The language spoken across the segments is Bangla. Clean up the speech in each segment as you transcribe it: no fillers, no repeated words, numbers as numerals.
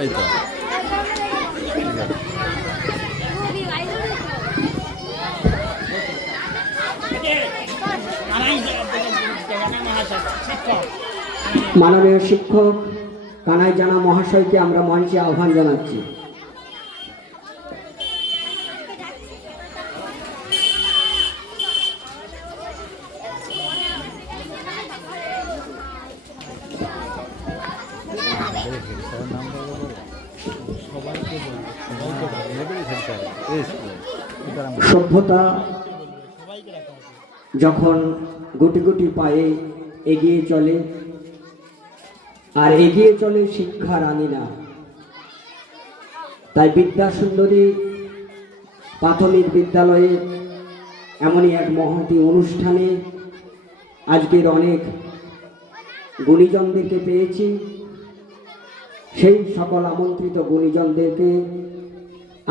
এই তো মাননীয় শিক্ষক কানাই জানা মহাশয়কে আমরা মঞ্চে আহ্বান জানাচ্ছি। সভ্যতা যখন গুটি গুটি পায়ে এগিয়ে চলে, আর এগিয়ে চলে শিক্ষা রানীরা, তাই বিদ্যাসুন্দরী প্রাথমিক বিদ্যালয়ে এমনই এক মহতী অনুষ্ঠানে আজকের অনেক গুণীজনদেরকে পেয়েছি। সেই সকল আমন্ত্রিত গুণীজনদেরকে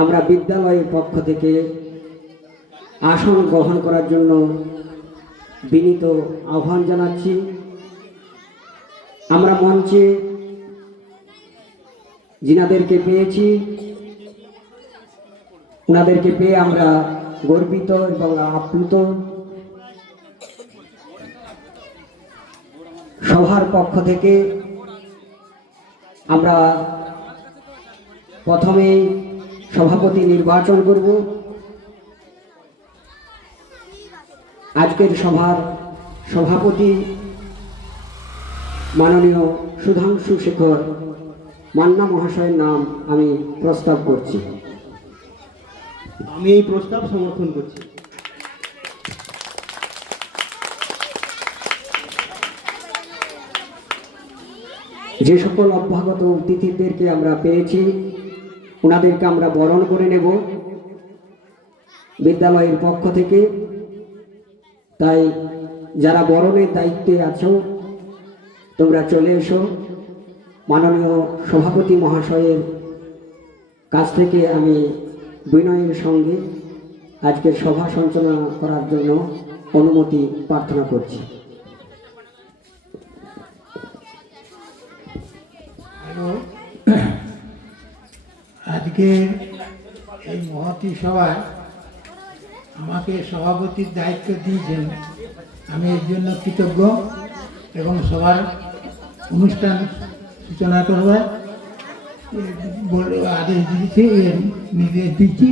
আমরা বিদ্যালয়ের পক্ষ থেকে আসন গ্রহণ করার জন্য বিনীত আহ্বান জানাচ্ছি। আমরা মঞ্চে যিনাদেরকে পেয়েছি ওনাদেরকে পেয়ে আমরা গর্বিত এবং আপ্লুত। সভার পক্ষ থেকে আমরা প্রথমেই সভাপতি নির্বাচন করব। আজকের সভার সভাপতি মাননীয় সুধাংশু শেখর মান্না মহাশয়ের নাম আমি প্রস্তাব করছি। আমি এই প্রস্তাব সমর্থন করছি। যে সকল অভ্যাগত অতিথিদেরকে আমরা পেয়েছি ওনাদেরকে আমরা বরণ করে নেব বিদ্যালয়ের পক্ষ থেকে। তাই যারা বরণের দায়িত্বে আছো তোমরা চলে এসো। মাননীয় সভাপতি মহাশয়ের কাছ থেকে আমি বিনয়ের সঙ্গে আজকের সভা সঞ্চালনা করার জন্য অনুমতি প্রার্থনা করছি। আজকের এই মহতী সভায় আমাকে সভাপতির দায়িত্ব দিয়েছেন, আমি এর জন্য কৃতজ্ঞ এবং সবার অনুষ্ঠান সূচনা করবার আদেশ দিয়েছি, নির্দেশ দিচ্ছি।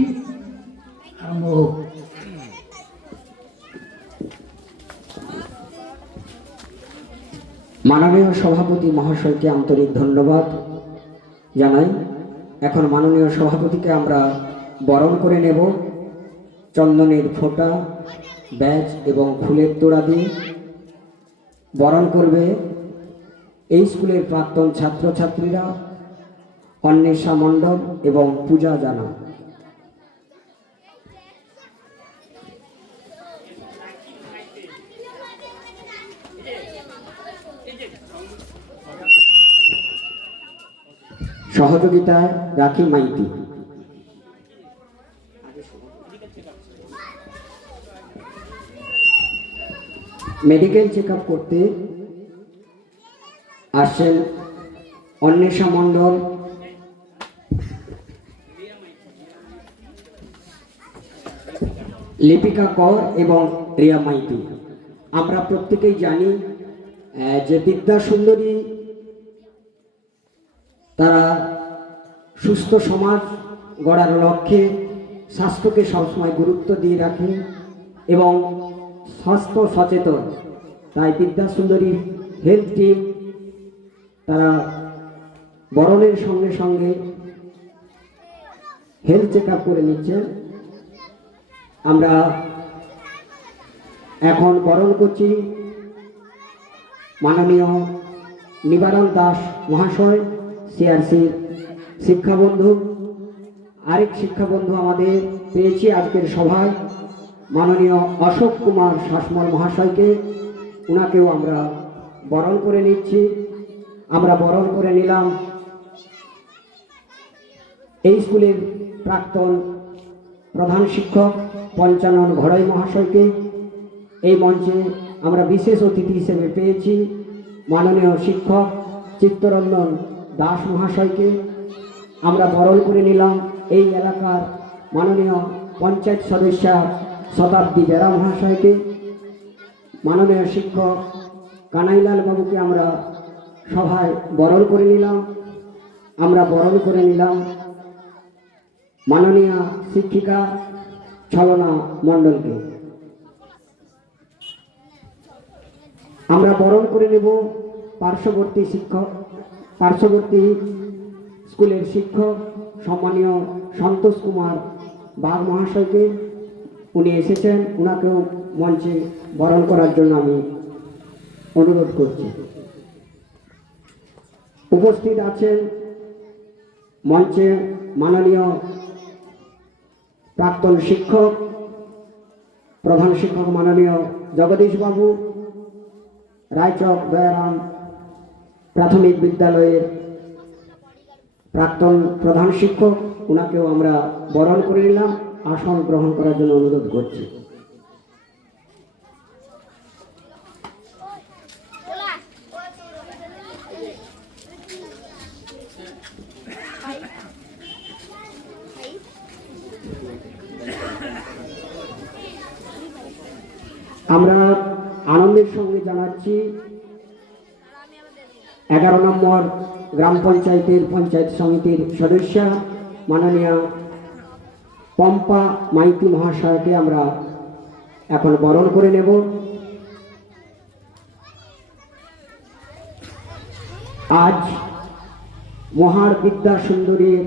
আরম্ভ হোক। মাননীয় সভাপতি মহাশয়কে আন্তরিক ধন্যবাদ জানাই। এখন মাননীয় সভাপতিকে আমরা বরণ করে নেব চন্দনের ফোঁটা, ব্যাজ এবং ফুলের তোড়া দিয়ে। বরণ করবে এই স্কুলের প্রাক্তন ছাত্রছাত্রীরা, অন্বেষা মণ্ডল এবং পূজা জানা। সহযোগিতায় রাখি মাইতি। মেডিকেল চেক আপ করতে আসছেন অন্বেষা মণ্ডল, লিপিকা কর এবং রিয়া মাইতি। আমরা প্রত্যেকেই জানি যে বিদ্যাসুন্দরী তারা সুস্থ সমাজ গড়ার লক্ষ্যে স্বাস্থ্যকে সবসময় গুরুত্ব দিয়ে রাখেন এবং স্বাস্থ্য সচেতন। তাই বিদ্যাসুন্দরী হেলথ টিম তারা বরণের সঙ্গে সঙ্গে হেলথ চেক আপ করে নিচ্ছেন। আমরা এখন বরণ করছি মাননীয় নিবারণ দাস মহাশয়, সিআরসির শিক্ষাবন্ধু। আরেক শিক্ষাবন্ধু আমাদের পেয়েছি আজকের সভায় মাননীয় অশোক কুমার শাসমল মহাশয়কে, ওনাকেও আমরা বরণ করে নিচ্ছি। আমরা বরণ করে নিলাম এই স্কুলের প্রাক্তন প্রধান শিক্ষক পঞ্চানন ঘড়াই মহাশয়কে। এই মঞ্চে আমরা বিশেষ অতিথি হিসেবে পেয়েছি মাননীয় শিক্ষক চিত্তরঞ্জন দাস মহাশয়কে। আমরা বরণ করে নিলাম এই এলাকার মাননীয় পঞ্চায়েত সদস্য শতাব্দী বেরা মহাশয়কে, মাননীয় শিক্ষক কানাইলাল বাবুকে আমরা সভায় বরণ করে নিলাম। আমরা বরণ করে নিলাম মাননীয় শিক্ষিকা ছলনা মণ্ডলকে। আমরা বরণ করে নেব পার্শ্ববর্তী স্কুলের শিক্ষক সম্মানীয় সন্তোষ কুমার বাগ মহাশয়কে। উনি এসেছেন, ওনাকেও মঞ্চে বরণ করার জন্য আমি অনুরোধ করছি। উপস্থিত আছেন মঞ্চে মাননীয় প্রাক্তন শিক্ষক, প্রধান শিক্ষক মাননীয় জগদীশ বাবু, রায়চক দয়ারাম প্রাথমিক বিদ্যালয়ের প্রাক্তন প্রধান শিক্ষক, ওনাকেও আমরা বরণ করে নিলাম। আসন গ্রহণ করার জন্য অনুরোধ করছি। আমরা আনন্দের সঙ্গে জানাচ্ছি 11 নম্বর গ্রাম পঞ্চায়েতের পঞ্চায়েত সমিতির সদস্য মাননীয় পম্পা মাইতি মহাশয়কে আমরা এখন বরণ করে নেব। আজ মহার বিদ্যা সুন্দরীর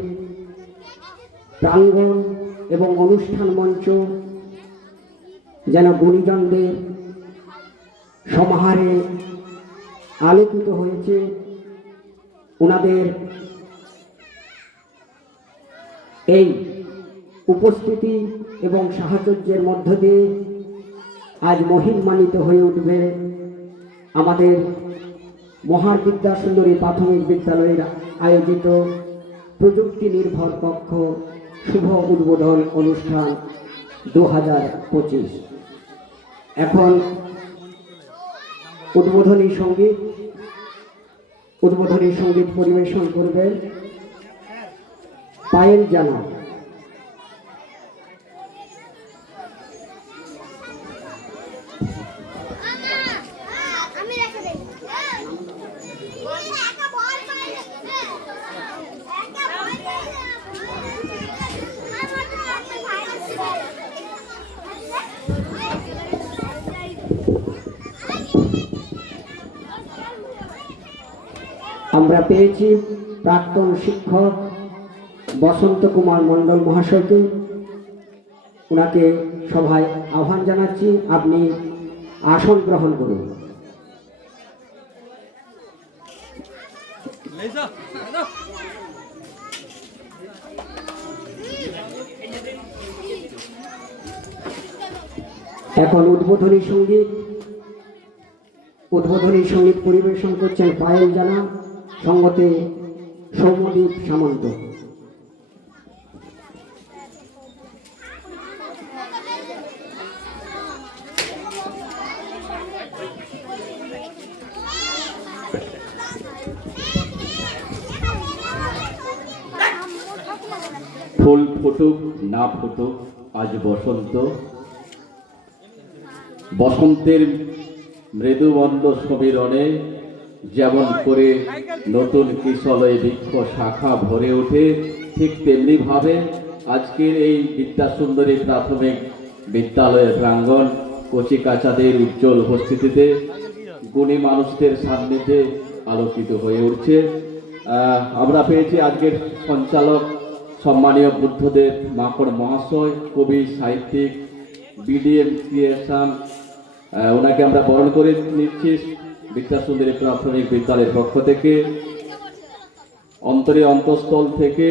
প্রাঙ্গণ এবং অনুষ্ঠান মঞ্চ যেন গুণীজনদের সমাহারে আলোকিত হয়েছে। ওনাদের এই উপস্থিতি এবং সাহচর্যের মধ্য দিয়ে আজ মহিমান্বিত হয়ে উঠবে আমাদের মহার বিদ্যা সুন্দরী প্রাথমিক বিদ্যালয়ের আয়োজিত প্রযুক্তি নির্ভর কক্ষ শুভ উদ্বোধন অনুষ্ঠান 2025। এখন উদ্বোধনী সঙ্গীত পরিবেশন করবেন পায়েল জানা। আমরা পেয়েছি প্রাক্তন শিক্ষক বসন্ত কুমার মণ্ডল মহাশয়কে, ওনাকে সভায় আহ্বান জানাচ্ছি, আপনি আসন গ্রহণ করুন। এখন উদ্বোধনী সঙ্গীত পরিবেশন করছেন পায়েল জানা, সঙ্গতে সৌম্যদীপ সামন্ত। ফুল ফুটুক না ফুটুক আজ বসন্ত, বসন্তের মৃদুমন্দ সমীরণে যেমন করে নতুন কিশলয় বৃক্ষ শাখা ভরে ওঠে, ঠিক তেমনি ভাবে আজকের এই বিদ্যাসুন্দরী প্রাথমিক বিদ্যালয়ের প্রাঙ্গণ কচিকাচাদের উজ্জ্বল উপস্থিতিতে গুণী মানুষদের সান্নিধ্যে আলোকিত হয়ে উঠছে। আমরা পেয়েছি আজকের সঞ্চালক সম্মানীয় বুদ্ধদেব মাকড় মহাশয়, কবি সাহিত্যিক বিডিএম ক্রিয়েশন, ওনাকে আমরা বরণ করে নিচ্ছি বিদ্যাসুন্দরী প্রাথমিক বিদ্যালয়ের পক্ষ থেকে। অন্তরে অন্তঃস্থল থেকে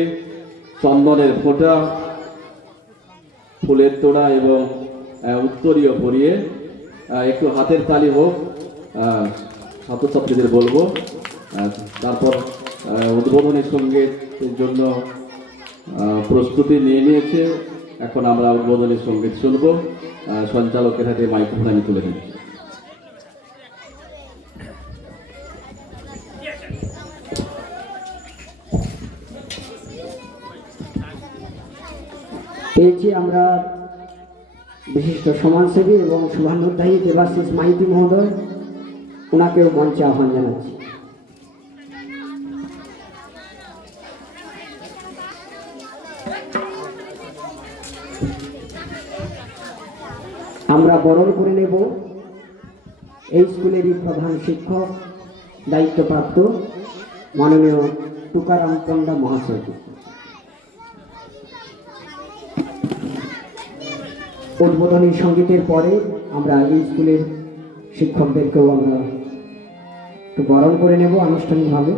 চন্দনের ফোঁটা, ফুলের তোড়া এবং উত্তরীয় পরিয়ে একটু হাতের তালি হোক, ছাত্রছাত্রীদের বলবো। তারপর উদ্বোধনী সঙ্গীতের জন্য প্রস্তুতি নিয়ে নিয়েছে। এখন আমরা উদ্বোধনী সঙ্গীত শুনবো। সঞ্চালকের হাতে মাইক্রোফোন আমি তুলে দিচ্ছি। পেয়েছি আমরা বিশিষ্ট সমাজসেবী এবং শুভানুধ্যায়ী দেবাশিস মাইতি মহোদয়, ওনাকেও মঞ্চে আহ্বান জানাচ্ছি। আমরা বরণ করে নেব এই স্কুলেরই প্রধান শিক্ষক দায়িত্বপ্রাপ্ত মাননীয় টুকারাম পণ্ডা মহাশয়কে। উদ্বোধনী সঙ্গীতের পরে আমরা এই স্কুলের শিক্ষকদেরকেও আমরা একটু বরণ করে নেব আনুষ্ঠানিকভাবে।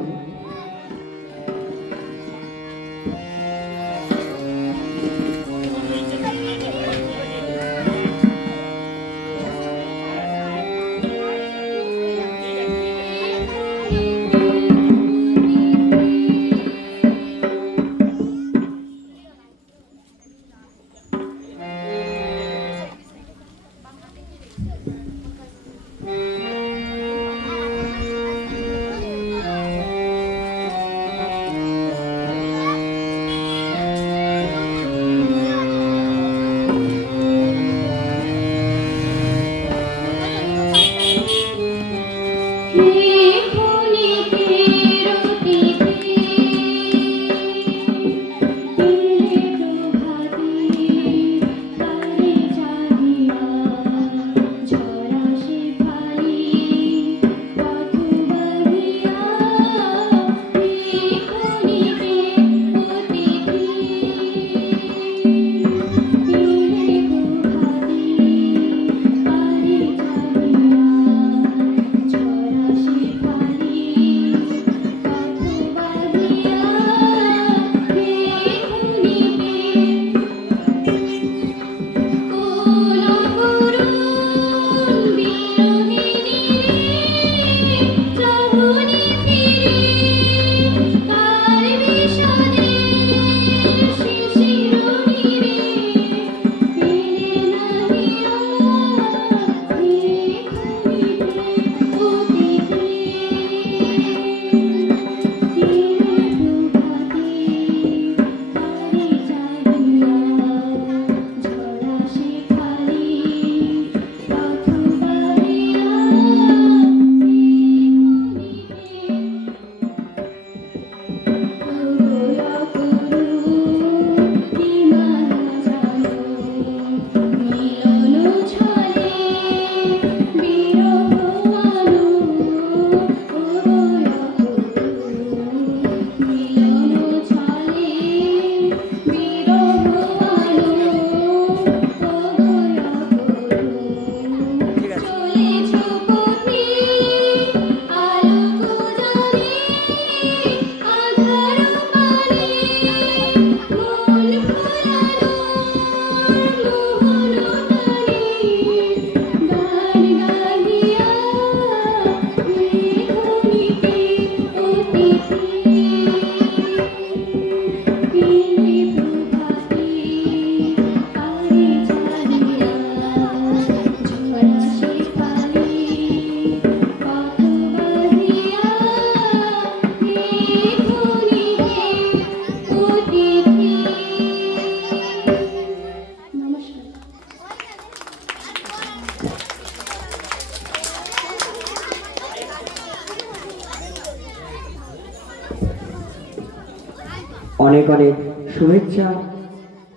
অনেক অনেক শুভেচ্ছা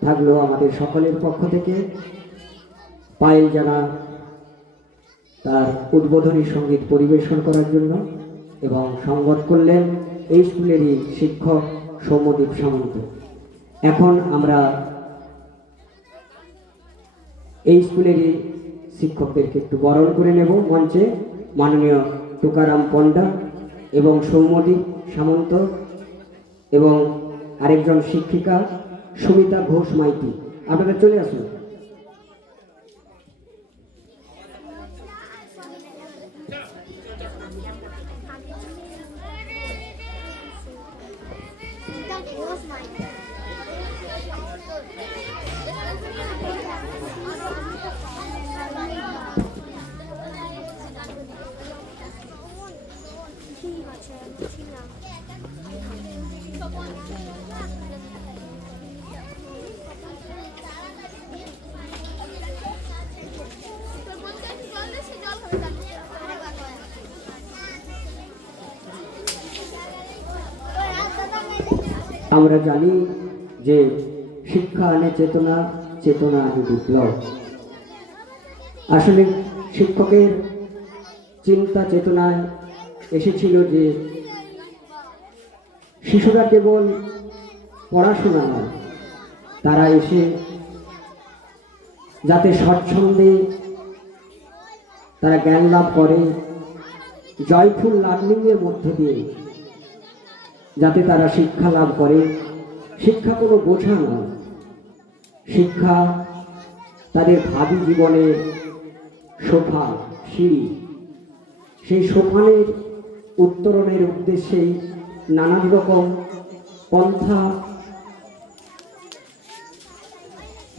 থাকলো আমাদের সকলের পক্ষ থেকে। পায়েল জানা তার উদ্বোধনী সঙ্গীত পরিবেশন করার জন্য এবং সংগত করলেন এই স্কুলেরই শিক্ষক সৌম্যদীপ সামন্ত। এখন আমরা এই স্কুলেরই শিক্ষকদেরকে একটু বরণ করে নেব মঞ্চে। মাননীয় টুকারাম পণ্ডা এবং সৌম্যদীপ সামন্ত এবং আরেকজন শিক্ষিকা সুমিতা ঘোষ মাইতি, আপনারা চলে আসুন। আমরা জানি যে শিক্ষা আনে চেতনা, চেতনা আনে বিপ্লব। আসলে শিক্ষকের চিন্তা চেতনায় এসেছিল যে শিশুরা কেবল পড়াশোনা নয়, তারা এসে যাতে স্বচ্ছন্দে তারা জ্ঞান লাভ করে, জয়ফুল লার্নিংয়ের মধ্য দিয়ে যাতে তারা শিক্ষা লাভ করে। শিক্ষা কোনো বোঝা নয়, শিক্ষা তাদের ভাবি জীবনের সোফা সিঁড়ি। সেই সোপানের উত্তরণের উদ্দেশ্যেই নানান রকম পন্থা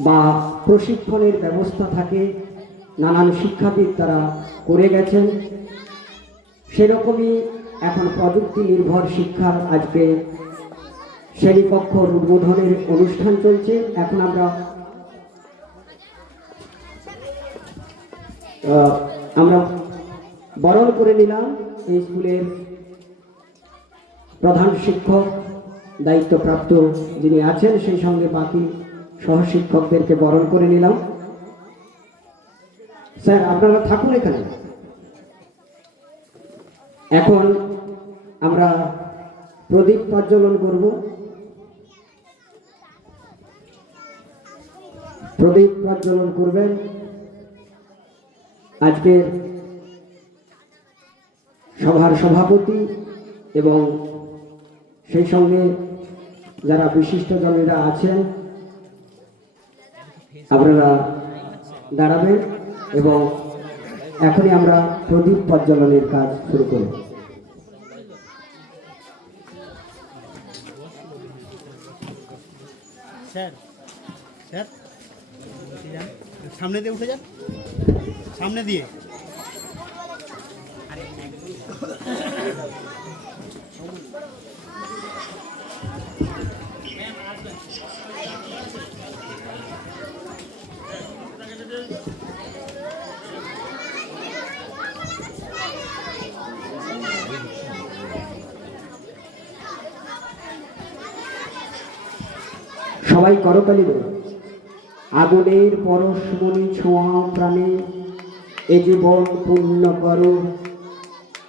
বা প্রশিক্ষণের ব্যবস্থা থাকে, নানান শিক্ষাবিদ তারা করে গেছেন। সেরকমই এখন প্রযুক্তি নির্ভর শিক্ষার আজকে শ্রেণীকক্ষর উদ্বোধনের অনুষ্ঠান চলছে। এখন আমরা বরণ করে নিলাম এই স্কুলের প্রধান শিক্ষক দায়িত্বপ্রাপ্ত যিনি আছেন, সেই সঙ্গে বাকি সহশিক্ষকদেরকে বরণ করে নিলাম। স্যার আপনারা থাকুন এখানে। এখন আমরা প্রদীপ প্রজ্বলন করব। প্রদীপ প্রজ্বলন করবেন আজকের সভার সভাপতি এবং সেই সঙ্গে যারা বিশিষ্টজনেরা আছেন। আপনারা দাঁড়াবেন এবং এখনই আমরা প্রদীপ প্রজ্বলনের কাজ শুরু করব। স্যার স্যার সামনে দিয়ে উঠে যান, সামনে দিয়ে। সবাই করতালি দেব। আগুনের পরশমণি ছোঁয়া প্রাণে এ জীবন পূর্ণ করো,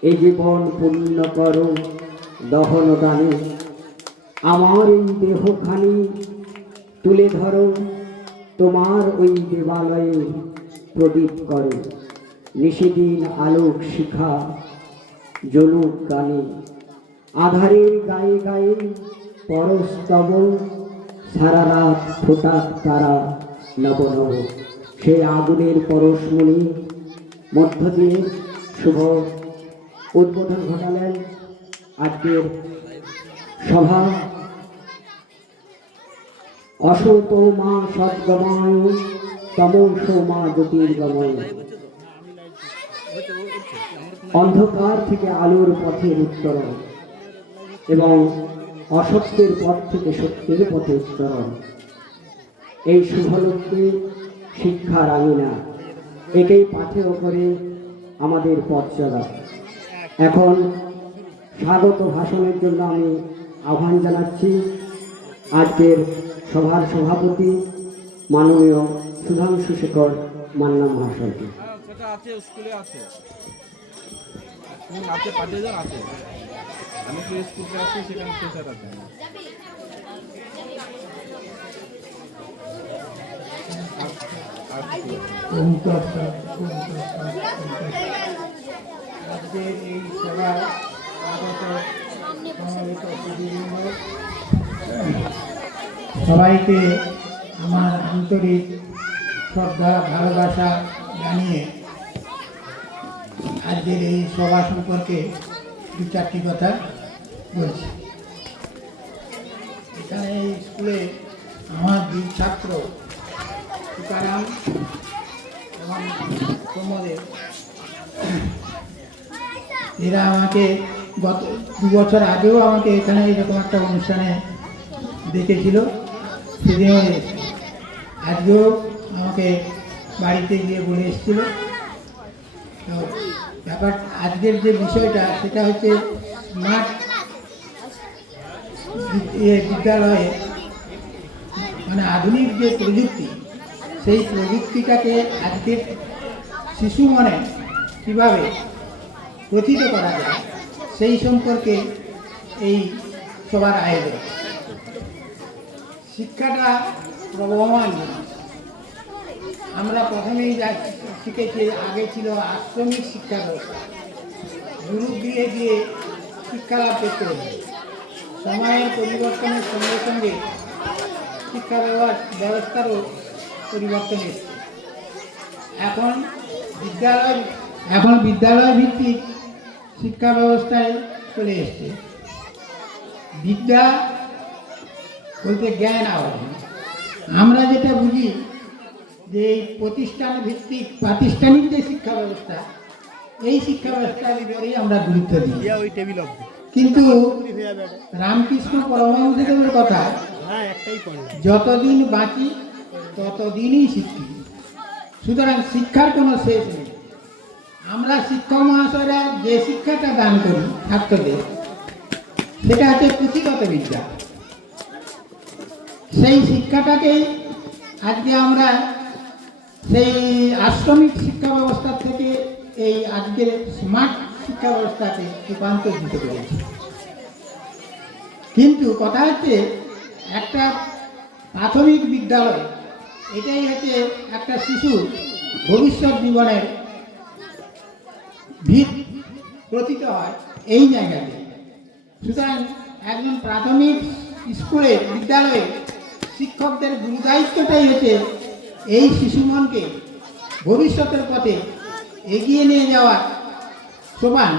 এ জীবন পূর্ণ করো দহন দানে। আমার এই দেহখানি তুলে ধরো, তোমার ওই দেবালয়ে প্রদীপ করো। নিশিদিন আলোক শিখা জ্বলুক গানে, আধারের গায়ে গায়ে পরস্তব। সারা রাত ফোটাক তারা নব নব। সেই আগুনের পরশমণি মধ্য দিয়ে শুভ উদ্বোধন ঘটালেন আজকের সভা। অসত মা সদ্গময়, তমস মা জ্যোতির্গময়। অন্ধকার থেকে আলোর পথের উত্তরণ এবং অসত্যের পথ থেকে সত্যের পথে উত্তরণ। এই শুভলক্ষ্মী শিক্ষার আঙিনা, একেই পাথেয় করে আমাদের পথ চলা। এখন স্বাগত ভাষণের জন্য আমি আহ্বান জানাচ্ছি আজকের সভার সভাপতি মাননীয় সুধাংশু শেখর মান্না মহাশয়কে। সেটা আছে, স্কুলে আছে, আছে পাঠিয়ে যান, আছে। আমি তো স্কুলে আছি, সেখানে টিচার আছে। আজকের এই সভায় আগত সম্মানিত অতিথিবৃন্দ, সবাইকে আমার আন্তরিক শ্রদ্ধা ভালোবাসা জানিয়ে আজকের এই সভা সম্পর্কে দু চারটি কথা বলছি। এখানে এই স্কুলে আমার দুই ছাত্র তুকারাম এবং প্রমোদের, এরা আমাকে গত 2 বছর আগেও আমাকে এখানে এরকম একটা অনুষ্ঠানে দেখেছিল, সেদিনও এসেছিল। আজকেও আমাকে বাড়িতে গিয়ে বলে এসেছিল। তো ব্যাপার আজকের যে বিষয়টা সেটা হচ্ছে বিদ্যালয়ে মানে আধুনিক যে প্রযুক্তি, সেই প্রযুক্তিটাকে আজকের শিশু মনে কীভাবে প্রথিত করা যায় সেই সম্পর্কে এই সবার আয়োজন। শিক্ষাটা প্রবহমান জিনিস। আমরা প্রথমেই যা শিখেছি, আগে ছিল আশ্রমিক শিক্ষা ব্যবস্থা, গুরু দিয়ে দিয়ে শিক্ষা লাভ করতে হবে। সময়ের পরিবর্তনের সঙ্গে সঙ্গে শিক্ষা ব্যবস্থারও পরিবর্তন এসেছে। এখন বিদ্যালয় ভিত্তিক শিক্ষা ব্যবস্থায় চলে এসছে। বিদ্যা বলতে জ্ঞান আহরণ। আমরা যেটা বুঝি যে এই প্রতিষ্ঠান ভিত্তিক প্রাতিষ্ঠানিক যে শিক্ষা ব্যবস্থা, এই শিক্ষা ব্যবস্থার উপরেই আমরা গুরুত্ব দিই। ওই টেবিল অব্দি কিন্তু হয়ে যাবে এটা। রামকৃষ্ণ পরমহংসদেবের কথা, হ্যাঁ, একটাই পড়লাম। যতদিন বাঁচি ততদিনই শিখি। সুতরাং শিক্ষার কোনো শেষ নেই। আমরা শিক্ষক মহাশয়রা যে শিক্ষাটা দান করি ছাত্রদের, সেটা হচ্ছে পুঁথিগত বিদ্যা। সেই শিক্ষাটাকেই আজকে আমরা সেই আশ্রমিক শিক্ষা ব্যবস্থা থেকে এই আজকের স্মার্ট শিক্ষা ব্যবস্থাকে রূপান্তর দিতে পেরেছি। কিন্তু কথা হচ্ছে, একটা প্রাথমিক বিদ্যালয় এটাই হচ্ছে একটা শিশুর ভবিষ্যৎ জীবনের ভিত প্রথিত হয় এই জায়গাতে। সুতরাং একজন প্রাথমিক স্কুলে বিদ্যালয়ে শিক্ষকদের গুরুদায়িত্বটাই হচ্ছে এই শিশু মনকে ভবিষ্যতের পথে এগিয়ে নিয়ে যাওয়ার সোপান,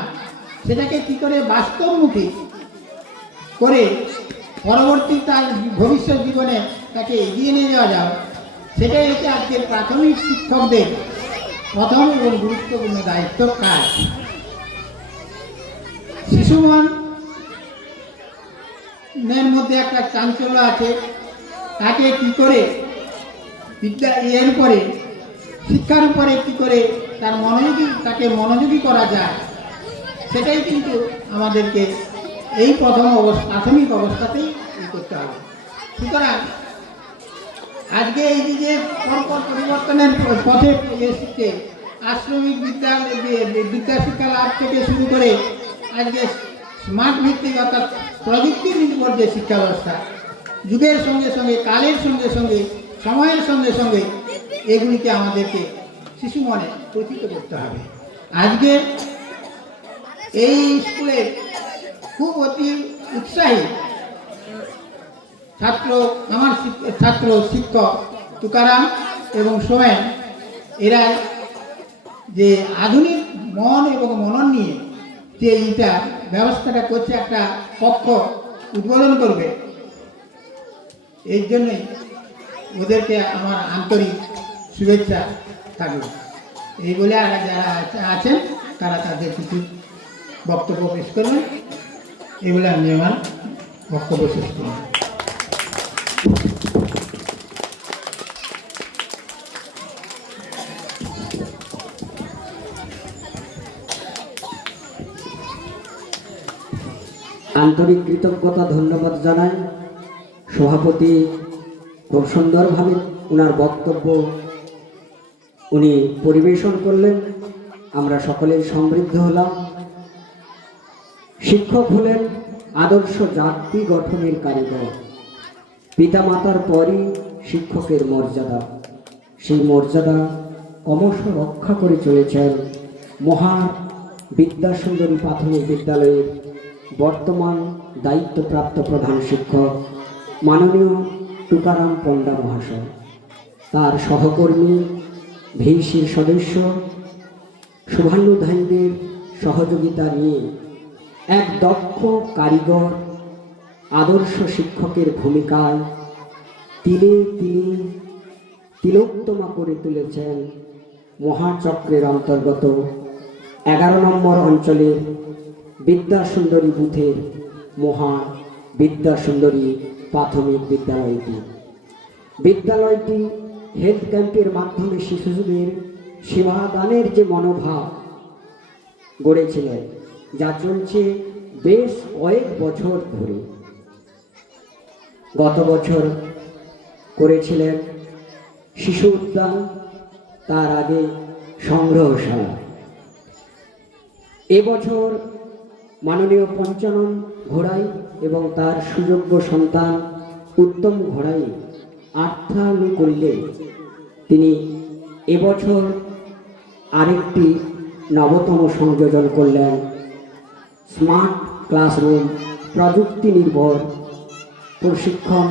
সেটাকে কী করে বাস্তবমুখী করে পরবর্তী তার ভবিষ্যৎ জীবনে তাকে এগিয়ে নিয়ে যাওয়া যায়, সেটাই হচ্ছে আজকের প্রাথমিক শিক্ষকদের প্রথম এবং গুরুত্বপূর্ণ দায়িত্ব কাজ। শিশু মনের মধ্যে একটা চাঞ্চল্য আছে, তাকে কি করে এর উপরে শিক্ষার উপরে কি করে তাকে মনোযোগী করা যায়, সেটাই কিন্তু আমাদেরকে এই প্রাথমিক অবস্থাতেই করতে হবে। সুতরাং আজকে এই যে পরপর পরিবর্তনের পথে এসেছে, আশ্রমিক বিদ্যা শিক্ষা লাভ থেকে শুরু করে আজকে স্মার্ট ভিত্তিক অর্থাৎ প্রযুক্তি নির্ভর যে শিক্ষা ব্যবস্থা, যুগের সঙ্গে সঙ্গে, কালের সঙ্গে সঙ্গে, সময়ের সঙ্গে সঙ্গে এগুলিকে আমাদেরকে শিশু মনে প্রথিত করতে হবে। আজকে এই স্কুলের খুব অতি উৎসাহী আমার ছাত্র শিক্ষক তুকারাম এবং সোমেন, এরা যে আধুনিক মন এবং মনন নিয়ে যে এইটা ব্যবস্থাটা করছে, একটা কক্ষ উদ্বোধন করবে, এর জন্যই ওদেরকে আমার আন্তরিক শুভেচ্ছা থাকবে। এই বলে আর যারা আছেন তারা তাদের কিছু বক্তব্য পেশ করবেন। এই বলে আমি আমার বক্তব্য শেষ করব। আন্তরিক কৃতজ্ঞতা ধন্যবাদ জানাই। সভাপতি খুব সুন্দরভাবে ওনার বক্তব্য উনি পরিবেশন করলেন, আমরা সকলেই সমৃদ্ধ হলাম। শিক্ষক হলেন আদর্শ জাতি গঠনের কারিগর। পিতামাতার পরই শিক্ষকের মর্যাদা, সেই মর্যাদা ক্রমশ রক্ষা করে চলেছেন মহান বিদ্যাসুন্দরী প্রাথমিক বিদ্যালয়ের বর্তমান দায়িত্বপ্রাপ্ত প্রধান শিক্ষক মাননীয় তুকারাম পণ্ডা মহাশয়, তার সহকর্মী ভিসির সদস্য শুভানুধ্যায়ীদের সহযোগিতা নিয়ে এক দক্ষ কারিগর আদর্শ শিক্ষকের ভূমিকায় তিলে তিলে তিলোত্তমা করে তুলেছেন মহাচক্রের অন্তর্গত 11 নম্বর অঞ্চলের বিদ্যাসুন্দরী বুথের মহান বিদ্যাসুন্দরী প্রাথমিক বিদ্যালয়টি হেলথ ক্যাম্পের মাধ্যমে শিশুদের সেবাদানের যে মনোভাব গড়েছিলেন, যা চলছে বেশ কয়েক বছর ধরে। গত বছর করেছিলেন শিশু উদ্যান, তার আগে সংগ্রহশালা। এবছর মাননীয় পঞ্চানন ঘোড়াই এবং তার সুযোগ্য সন্তান উত্তম ঘোড়াই আর্থানুকূল্যে তিনি এবছর আরেকটি নবতম সংযোজন করলেন, স্মার্ট ক্লাসরুম প্রযুক্তি নির্ভর প্রশিক্ষণ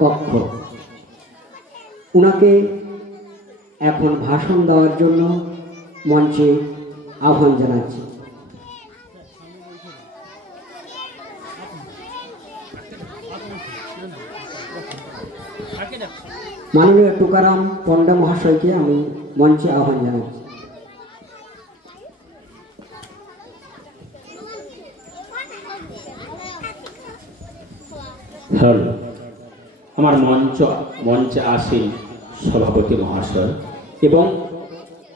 কক্ষ। উনাকে এখন ভাষণ দেওয়ার জন্য মঞ্চে আহ্বান জানাচ্ছি। মাননীয় টুকারাম পণ্ডা মহাশয়কে আমি মঞ্চে আহ্বান জানাচ্ছি। হ্যালো, আমার মঞ্চে আসেন সভাপতি মহাশয় এবং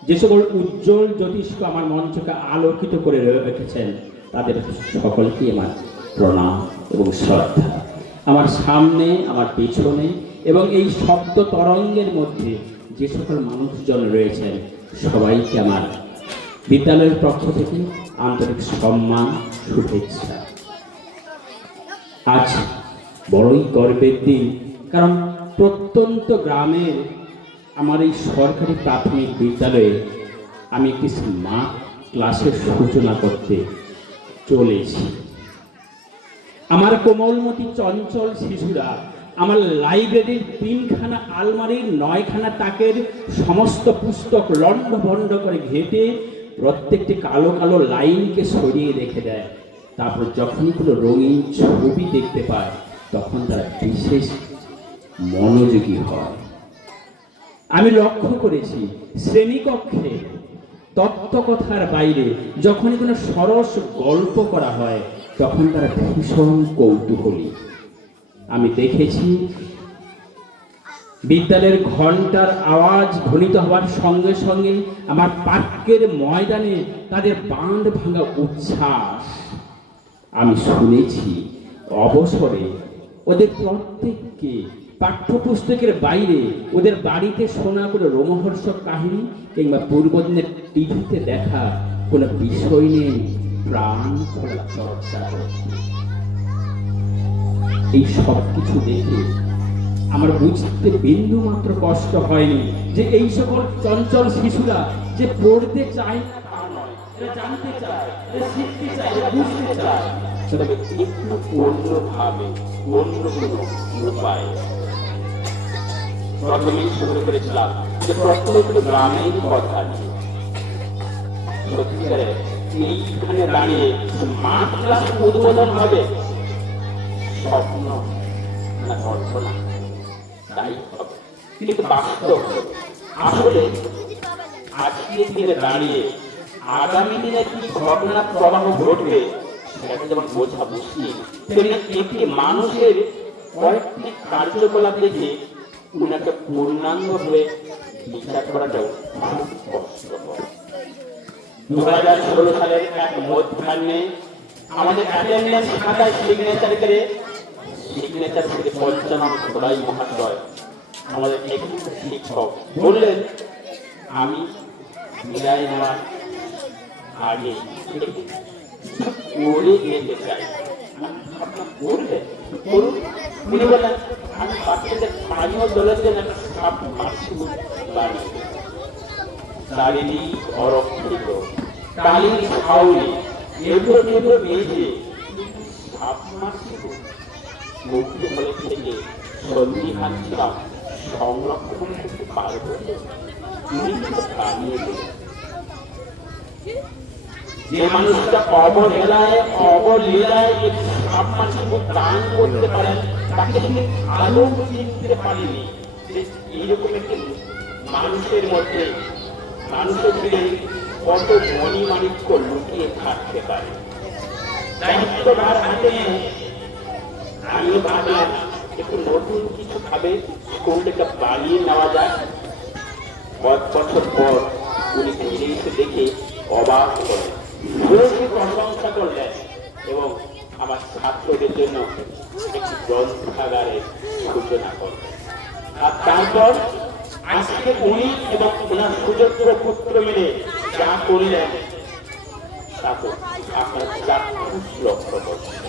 যে সকল উজ্জ্বল জ্যোতিষ্ক আমার মঞ্চকে আলোকিত করে রেখেছেন তাদের সকলকে আমার প্রণাম এবং শ্রদ্ধা। আমার সামনে, আমার পেছনে এবং এই শব্দ তরঙ্গের মধ্যে যে সকল মানুষজন রয়েছেন সবাইকে আমার বিদ্যালয়ের পক্ষ থেকে আন্তরিক সম্মান, শুভেচ্ছা। আজ বড়ই গর্বের দিন, কারণ প্রত্যন্ত গ্রামের আমার এই সরকারি প্রাথমিক বিদ্যালয়ে আমি একটি স্মার্ট ক্লাসের সূচনা করতে চলেছি। আমার কোমলমতি চঞ্চল শিশুরা আমার লাইব্রেরির 3খানা আলমারির 9খানা তাকের সমস্ত পুস্তক লণ্ডভণ্ড করে ঘেঁটে প্রত্যেকটি কালো কালো লাইনকে সরিয়ে রেখে দেয়। তারপর যখনই কোনো রঙিন ছবি দেখতে পায় তখন তারা বিশেষ মনোযোগী হয়। আমি লক্ষ্য করেছি শ্রেণীকক্ষে তত্ত্বকথার বাইরে যখনই কোনো সরস গল্প করা হয় তখন তারা ভীষণ কৌতূহলী। আমি দেখেছি বিদ্যালয়ের ঘণ্টার আওয়াজ ধ্বনিত হওয়ার সঙ্গে সঙ্গে আমার পার্কের ময়দানে তাদের বাঁধ ভাঙা উচ্ছ্বাস। আমি শুনেছি অবসরে ওদের প্রত্যেককে পাঠ্যপুস্তকের বাইরে ওদের বাড়িতে শোনা কোনো রোমহর্ষক কাহিনী কিংবা পূর্বদিনের টিভিতে দেখা কোনো বিষয় নিয়ে প্রাণ খোলা চর্চা করছে। এই সব কিছু দেখে আমার বুঝতে বিন্দু মাত্র কষ্ট হয়নি যে এই সকল চঞ্চল শিশুরা যে পড়তে চায় না তা নয়, এরা জানতে চায়, এরা শিখতে চায়, এরা বুঝতে চায়, তবে একটু অন্যভাবে, অন্য কোনো উপায়। প্রথমেই শুরু করেছিলাম যে প্রত্যেক গ্রামের কথা নিয়ে। সত্যিকারে এইখানে দাঁড়িয়ে স্মার্ট ক্লাস উদ্বোধন হবে স্বপ্ন না কল্পনা, তাই হবে, কিন্তু বাস্তব। আসলে আজকের দিনে দাঁড়িয়ে আগামী দিনে কি ঘটনা প্রবাহ ঘটবে সেটা যেমন বোঝা মুশকিল, তেমনি একটি মানুষের কয়েকটি কার্যকলাপ দেখে উনাকে পূর্ণাঙ্গভাবে বিচার করাটাও খুব কষ্টকর। 2016 সালের এক মধ্যাহ্নে আমাদের অ্যাটেন্ডেন্স খাতায় সিগনেচার করে পঞ্চানন ঘোড়াই মহাশয় আমাদের একটি শিক্ষক বললেন, আমি বিদায় নেওয়ার আগে করে যেতে চাই। আপনার বললেন করুন। তিনি বললেন, আমি বাচ্চাদের স্থানীয় দলের জন্য একটা সাপ মারছি বাড়ি, চারিদিক অরক্ষিত কালির ছাউনি, এগুলো এগুলো বেঁধে সাপ মারছি মুক্তি হলে থেকে সন্ধি হাঁটছিলাম, সংরক্ষণ করতে পারবো জানিয়ে দিল। যে মানুষটা অবহেলায় অবলীলায় সাপ মারছি দান করতে পারেন তাকে তিনি আলো চিনতে পারেনি যে এইরকম একটি মানুষের মধ্যে, মানুষের দিকে কত মণিমাণিক্য লুকিয়ে থাকতে পারে। দায়িত্বভার হাতে আমিও ভাবলাম একটু নতুন কিছু ভাবে স্কুলটাকে বানিয়ে নেওয়া যায়। কয়েক বছর পর উনি ফিরে এসে দেখে অবাক হলেন, প্রশংসা করলেন এবং আমার ছাত্রদের জন্য একটি গ্রন্থাগারের সূচনা করবেন। আর তারপর আজকে উনি এবং ওনার সুযোগ্য পুত্র মিলে যা করলেন তা তো আপনারা চাক্ষুষ লক্ষ্য করছেন।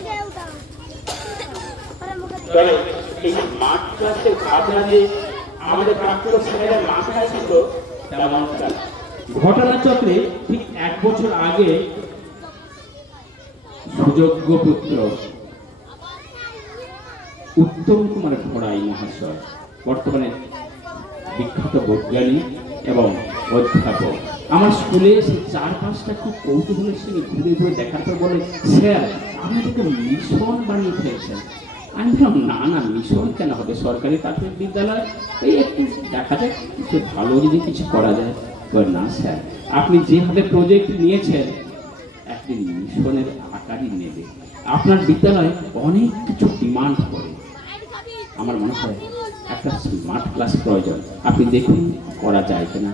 তবে এই স্মার্ট ক্লাসের ভাবনা যে আমাদের প্রাপ্ত ছেলেরা মাথায় ছিল তেমনটা না। ঘটনাচক্রে ঠিক 1 বছর আগে সুযোগ্য পুত্র উত্তম কুমার ঘোড়াই মহাশয়, বর্তমানে বিখ্যাত বৈজ্ঞানিক এবং অধ্যাপক, আমার স্কুলে এসে 4-5টা খুব কৌতূহলের সঙ্গে ঘুরে ঘুরে দেখার পর বলে, স্যার আপনাদেরকে মিশন বানিয়ে ফেলছেন। আমি বললাম, না না, মিশন কেন হবে, সরকারি প্রাথমিক বিদ্যালয়, এই একটু দেখা যাক কিছু ভালো যদি কিছু করা যায়। না স্যার, আপনি যেভাবে প্রজেক্ট নিয়েছেন একটি মিশনের আকারই নেবে। আপনার বিদ্যালয়ে অনেক কিছু ডিমান্ড করে, আমার মনে হয় একটা স্মার্ট ক্লাস প্রয়োজন, আপনি দেখুন করা যায় কিনা।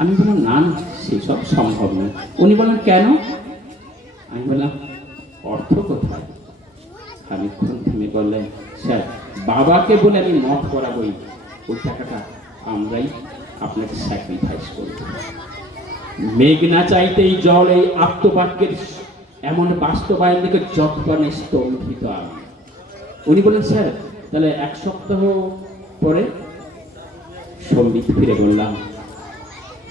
আমি বললাম, না না, সেসব সম্ভব নয়। উনি বললেন, কেন? আমি বললাম, অর্থ কোথায়? খানিকক্ষণ থেমে বললেন, স্যার বাবাকে বলে আমি মত করাবই, ওই টাকাটা আমরাই আপনাকে স্যাক্রিফাইস করব। মেঘ না চাইতেই জল, এই আত্মবাক্যের এমন বাস্তবায়ন থেকে যত্নে স্তম্ভিত আমি। উনি বললেন, স্যার তাহলে 1 সপ্তাহ পরে? সম্বিত ফিরে বললাম,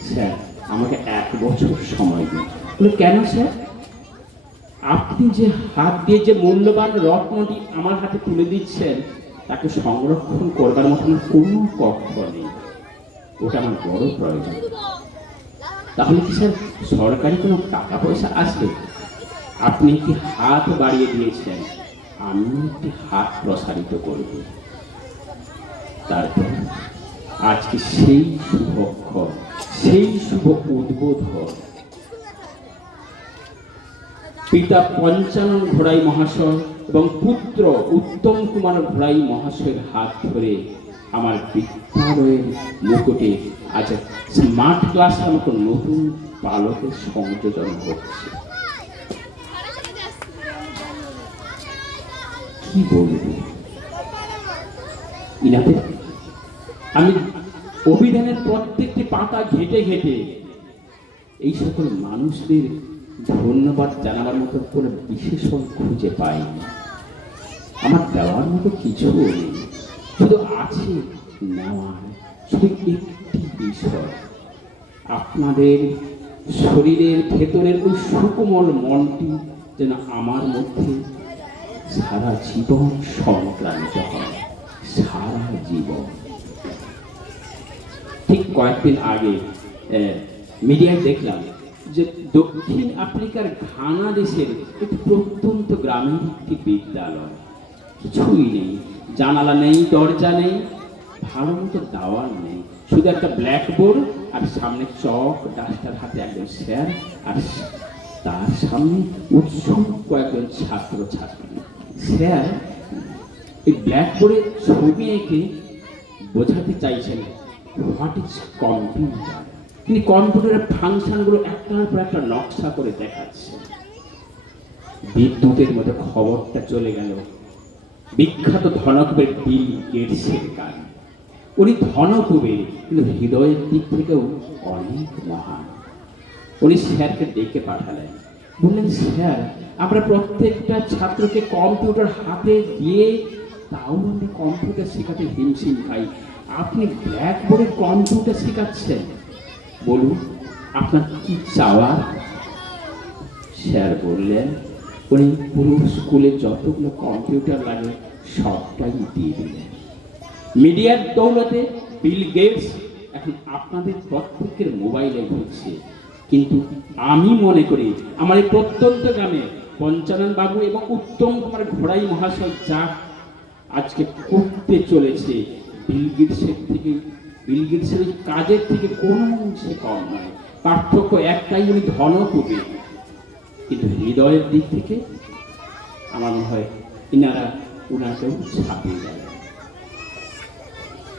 স্যার আমাকে 1 বছর সময় দিন। বলে, কেন স্যার? আপনি যে হাত দিয়ে যে মূল্যবান রত্নটি আমার হাতে তুলে দিচ্ছেন তাকে সংরক্ষণ করবার মতন কোনো কক্ষ নেই, ওটা আমার বড় প্রয়োজন। তাহলে কি স্যার সরকারি কোনো টাকা পয়সা আসবে? আপনি একটি হাত বাড়িয়ে দিয়েছেন, আমি একটি হাত প্রসারিত করব। তারপর আজকে সেই শুভক্ষণ, সেই শুভ উদ্বোধন পিতা পঞ্চানন ঘোড়াই মহাশয় এবং পুত্র উত্তম কুমার ঘোড়াই মহাশয়ের হাত ধরে আমার বিদ্যালয়ের মুকুটে আজ স্মার্ট ক্লাস আমাকে নতুন পালকের সংযোজন হচ্ছে। কি বলবো ইনাদের, আমি অভিধানের প্রত্যেকটি পাতা ঘেটে ঘেটে এই সকল মানুষদের ধন্যবাদ জানাবার মতো কোনো বিশেষণ খুঁজে পাইনি। আমার দেওয়ার মতো কিছু নেই, শুধু আছে নেওয়ার শুধু একটি বিষয়, আপনাদের শরীরের ভেতরের ওই সুকোমল মনটি যেন আমার মধ্যে সারা জীবন সংক্রান্ত হয়, সারা জীবন। ঠিক কয়েকদিন আগে মিডিয়ায় দেখলাম যে দক্ষিণ আফ্রিকার ঘানা দেশের একটি প্রত্যন্ত গ্রামের একটি বিদ্যালয়, কিছুই নেই, জানালা নেই, দরজা নেই, ভালো মতো দেওয়াল নেই, শুধু একটা ব্ল্যাকবোর্ড আর সামনে চক ডাস্টার হাতে একজন স্যার আর তার সামনে উৎসুক কয়েকজন ছাত্র ছাত্রী। স্যার এই ব্ল্যাকবোর্ডে ছবি এঁকে বোঝাতে চাইছেন হোয়াট ইজ কম্পিউটার। তিনি কম্পিউটারের ফাংশনগুলো একটার পর একটা নকশা করে দেখাচ্ছেন। বিদ্যুতের মধ্যে খবরটা চলে গেল বিখ্যাত ধনকুবের বিল গেটসের কান। উনি ধনকুবের, কিন্তু হৃদয়ের দিক থেকেও অনেক মহান। উনি স্যারকে ডেকে পাঠালেন, বললেন, স্যার আমরা প্রত্যেকটা ছাত্রকে কম্পিউটার হাতে দিয়ে তাও আমরা কম্পিউটার শেখাতে হিমশিম খাই, আপনি ব্ল্যাকবোর্ডে কম্পিউটার শেখাচ্ছেন, বলুন আপনার কি চাওয়ার? স্যার বললেন, উনি পুরো স্কুলে যতগুলো কম্পিউটার লাগে সবটাই দিয়ে দিলেন। মিডিয়ার দৌলতে বিল গেটস এখন আপনাদের প্রত্যেকের মোবাইলে ঘুরছে, কিন্তু আমি মনে করি আমার এই প্রত্যন্ত গ্রামে পঞ্চানন বাবু এবং উত্তম কুমার ঘোড়াই মহাশয় যা আজকে করতে চলেছে বিল গেটসের কাজের থেকে কোনো অংশে কম নয়। পার্থক্য একটাই, উনি ধনকুবে, কিন্তু হৃদয়ের দিক থেকে আমার মনে হয় ইনারা ওনাকেও ছাপিয়ে গেল।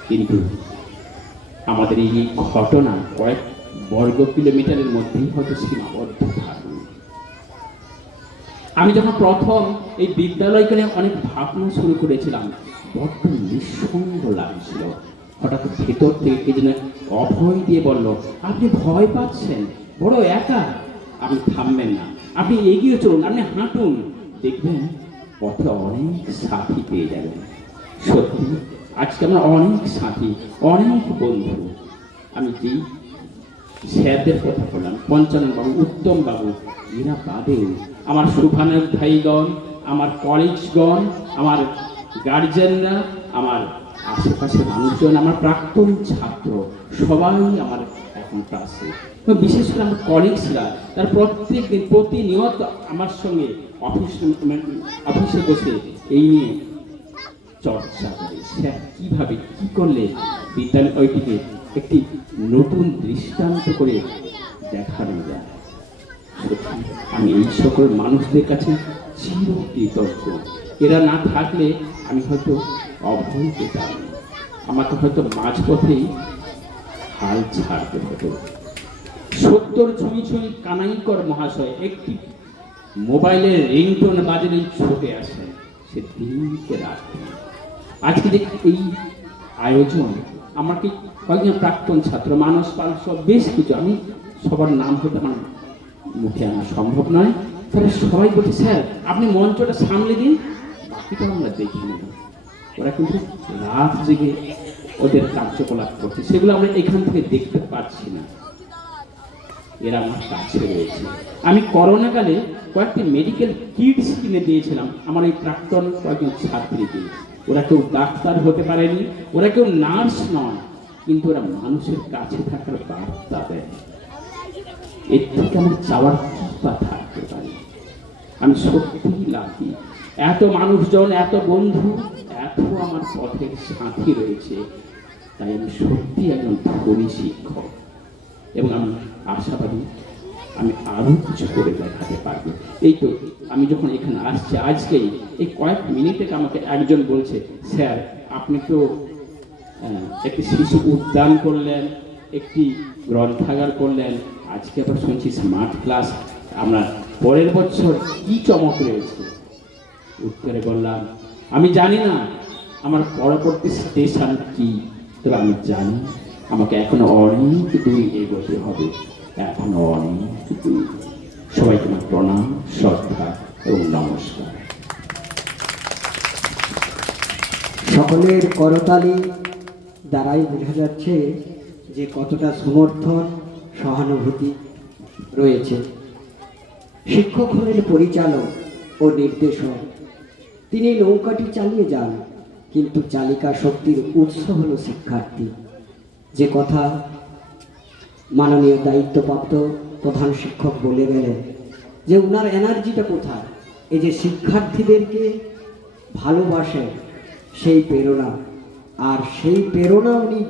কিন্তু আমাদের এই ঘটনা কয়েক বর্গ কিলোমিটারের মধ্যেই হয়তো সীমাবদ্ধ থাকবে। আমি যখন প্রথম এই বিদ্যালয়কে নিয়ে অনেক ভাবনা শুরু করেছিলাম, বড্ড নিঃসঙ্গ লাগছিল। হঠাৎ ভেতর থেকে কে যেন অভয় দিয়ে বলল, আপনি ভয় পাচ্ছেন, বড় একা। আপনি থামবেন না, আপনি এগিয়ে চলুন, আপনি হাঁটুন, দেখবেন পথে অনেক সাথী পেয়ে যাবেন। সত্যি আজকে আমার অনেক সাথী, অনেক বন্ধু। আমি যেই স্যারদের কথা বললাম, পঞ্চানন বাবু, উত্তম বাবু, এরা বাদেও আমার শুভানক ভাইগণ, আমার কলিগসগণ, আমার গার্জেনরা, আমার আশেপাশে মানুষজন, আমার প্রাক্তন ছাত্র, সবাই আমার এখন ক্লাসে। বিশেষ করে আমার কলিগসরা তার প্রত্যেক দিন প্রতিনিয়ত আমার সঙ্গে অফিসে বসে এই নিয়ে চর্চা করে, স্যার কীভাবে কী করলে বিদ্যালয়টিকে একটি নতুন দৃষ্টান্ত করে দেখানো যায়। সত্যি আমি এই সকল মানুষদের কাছে চিরকৃতজ্ঞ। এরা না থাকলে আমি হয়তো অভয় পেতাম, আমাকে হয়তো মাঝপথেই হাল ছাড়তে হতো। 70 ছুঁই ছুঁই কানাইকর মহাশয় একটি মোবাইলের রিংটোন বাজারেই ছুটে আসেন, সে দিনকে রাখতে। আজকে যে এই আয়োজন, আমাকে কয়েকজন প্রাক্তন ছাত্র, মানস পাল, সব বেশ কিছু, আমি সবার নাম হতে আমার মুখে আনা সম্ভব নয়, তারা সবাই বলছে, স্যার আপনি মঞ্চটা সামলে দিন, বাকিটা আমরা দেখে নেব। ওরা কিন্তু রাত জেগে ওদের কার্যকলাপ করছে, সেগুলো আমরা এখান থেকে দেখতে পাচ্ছি না। এরা আমার কাছে রয়েছে। আমি করোনাকালে কয়েকটি মেডিকেল কিটস কিনে দিয়েছিলাম আমার এই প্রাক্তন কয়েকজন ছাত্রীকে। ওরা কেউ ডাক্তার হতে পারেনি, ওরা কেউ নার্স নয়, কিন্তু ওরা মানুষের কাছে থাকার বার্তা দেয়। এর থেকে আমার চাওয়ার কি বা থাকতে পারে? আমি সত্যিই লাকি, এত মানুষজন, এত বন্ধু, এত আমার পথের সাথী রয়েছে। তাই আমি সত্যি একজন ধনী শিক্ষক, এবং আমি আশাবাদী আমি আরও কিছু করে দেখাতে পারবো। এই তো আমি যখন এখানে আসছি, আজকেই এই কয়েক মিনিটে আমাকে একজন বলছে, স্যার আপনি তো একটি শিশু উদ্যান করলেন, একটি গ্রন্থাগার করলেন, আজকে আবার শুনছি স্মার্ট ক্লাস, আমরা পরের বছর কি চমক রয়েছে? উত্তরে বললাম, আমি জানি না আমার পরবর্তী স্টেশন কি, তবে আমি জানি আমাকে এখনো অনেক দূর এগোতে হবে, এখনো অনেক দূর। সবাইকে আমার প্রণাম, শ্রদ্ধা এবং নমস্কার। সকলের করতালি দ্বারাই বোঝা যাচ্ছে যে কতটা সমর্থন, সহানুভূতি রয়েছে। শিক্ষক হলেন পরিচালক ও নির্দেশক, তিনি নৌকাটি চালিয়ে যান, কিন্তু চালিকা শক্তির উৎস হল শিক্ষার্থী। যে কথা মাননীয় দায়িত্বপ্রাপ্ত প্রধান শিক্ষক বলে গেলেন, যে ওনার এনার্জিটা কোথায়? এই যে শিক্ষার্থীদেরকে ভালোবাসেন, সেই প্রেরণা। আর সেই প্রেরণা উনি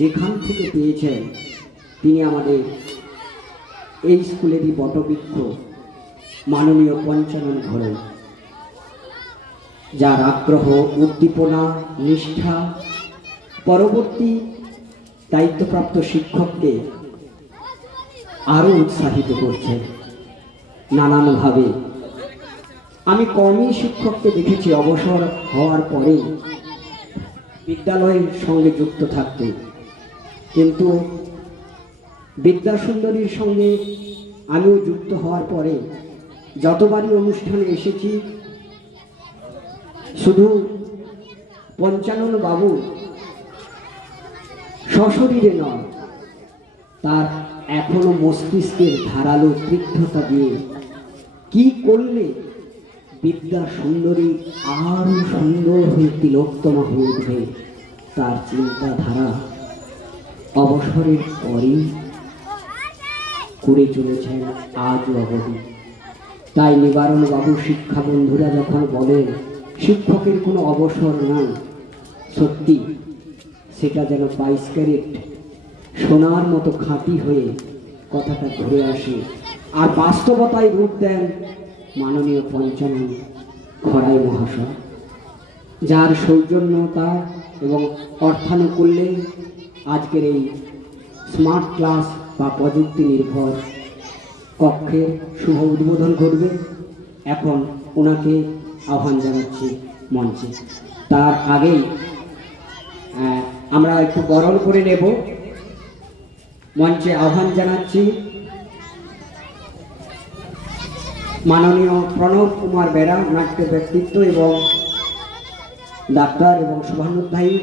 যেখান থেকে পেয়েছেন, তিনি আমাদের এই স্কুলেরই বটবৃক্ষ মাননীয় পঞ্চানন ঘোড়াই, যার আগ্রহ, উদ্দীপনা, নিষ্ঠা পরবর্তী দায়িত্বপ্রাপ্ত শিক্ষককে আরও উৎসাহিত করছেন নানানভাবে। আমি কমই শিক্ষককে দেখেছি অবসর হওয়ার পরে বিদ্যালয়ের সঙ্গে যুক্ত থাকতে, কিন্তু বিদ্যাসুন্দরীর সঙ্গে আমিও যুক্ত হওয়ার পরে যতবারই অনুষ্ঠানে এসেছি, শুধু পঞ্চানন বাবু সশরীরে নয়, তার এখনো মস্তিষ্কের ধারালো তীক্ষ্ণতা দিয়ে কি করলে বিদ্যা সুন্দরী আরো সুন্দর হয়ে তিলোত্তমা হয়ে উঠবে, তার চিন্তাধারা অবসরের পরেই করে চলেছেন আজও অবধি। তাই নিবারণ বাবু শিক্ষা বন্ধুরা যখন বলেন শিক্ষকের কোনো অবসর নাই, সত্যি সেটা যেন 22 ক্যারেট সোনার মতো খাঁটি হয়ে কথাটা ঘুরে আসে। আর বাস্তবতায় রূপ দেন মাননীয় পঞ্চানন ঘোড়াই মহাশয়, যার সৌজন্যতা এবং অর্থানুকূল্যে আজকের এই স্মার্ট ক্লাস বা প্রযুক্তি নির্ভর কক্ষের শুভ উদ্বোধন করবে। এখন ওনাকে আহ্বান জানাচ্ছি মঞ্চে। তার আগেই আমরা একটু বরণ করে নেব। মঞ্চে আহ্বান জানাচ্ছি মাননীয় প্রণব কুমার বেরা, নাট্য ব্যক্তিত্ব এবং ডাক্তার এবং শুভানুধ্যায়ী।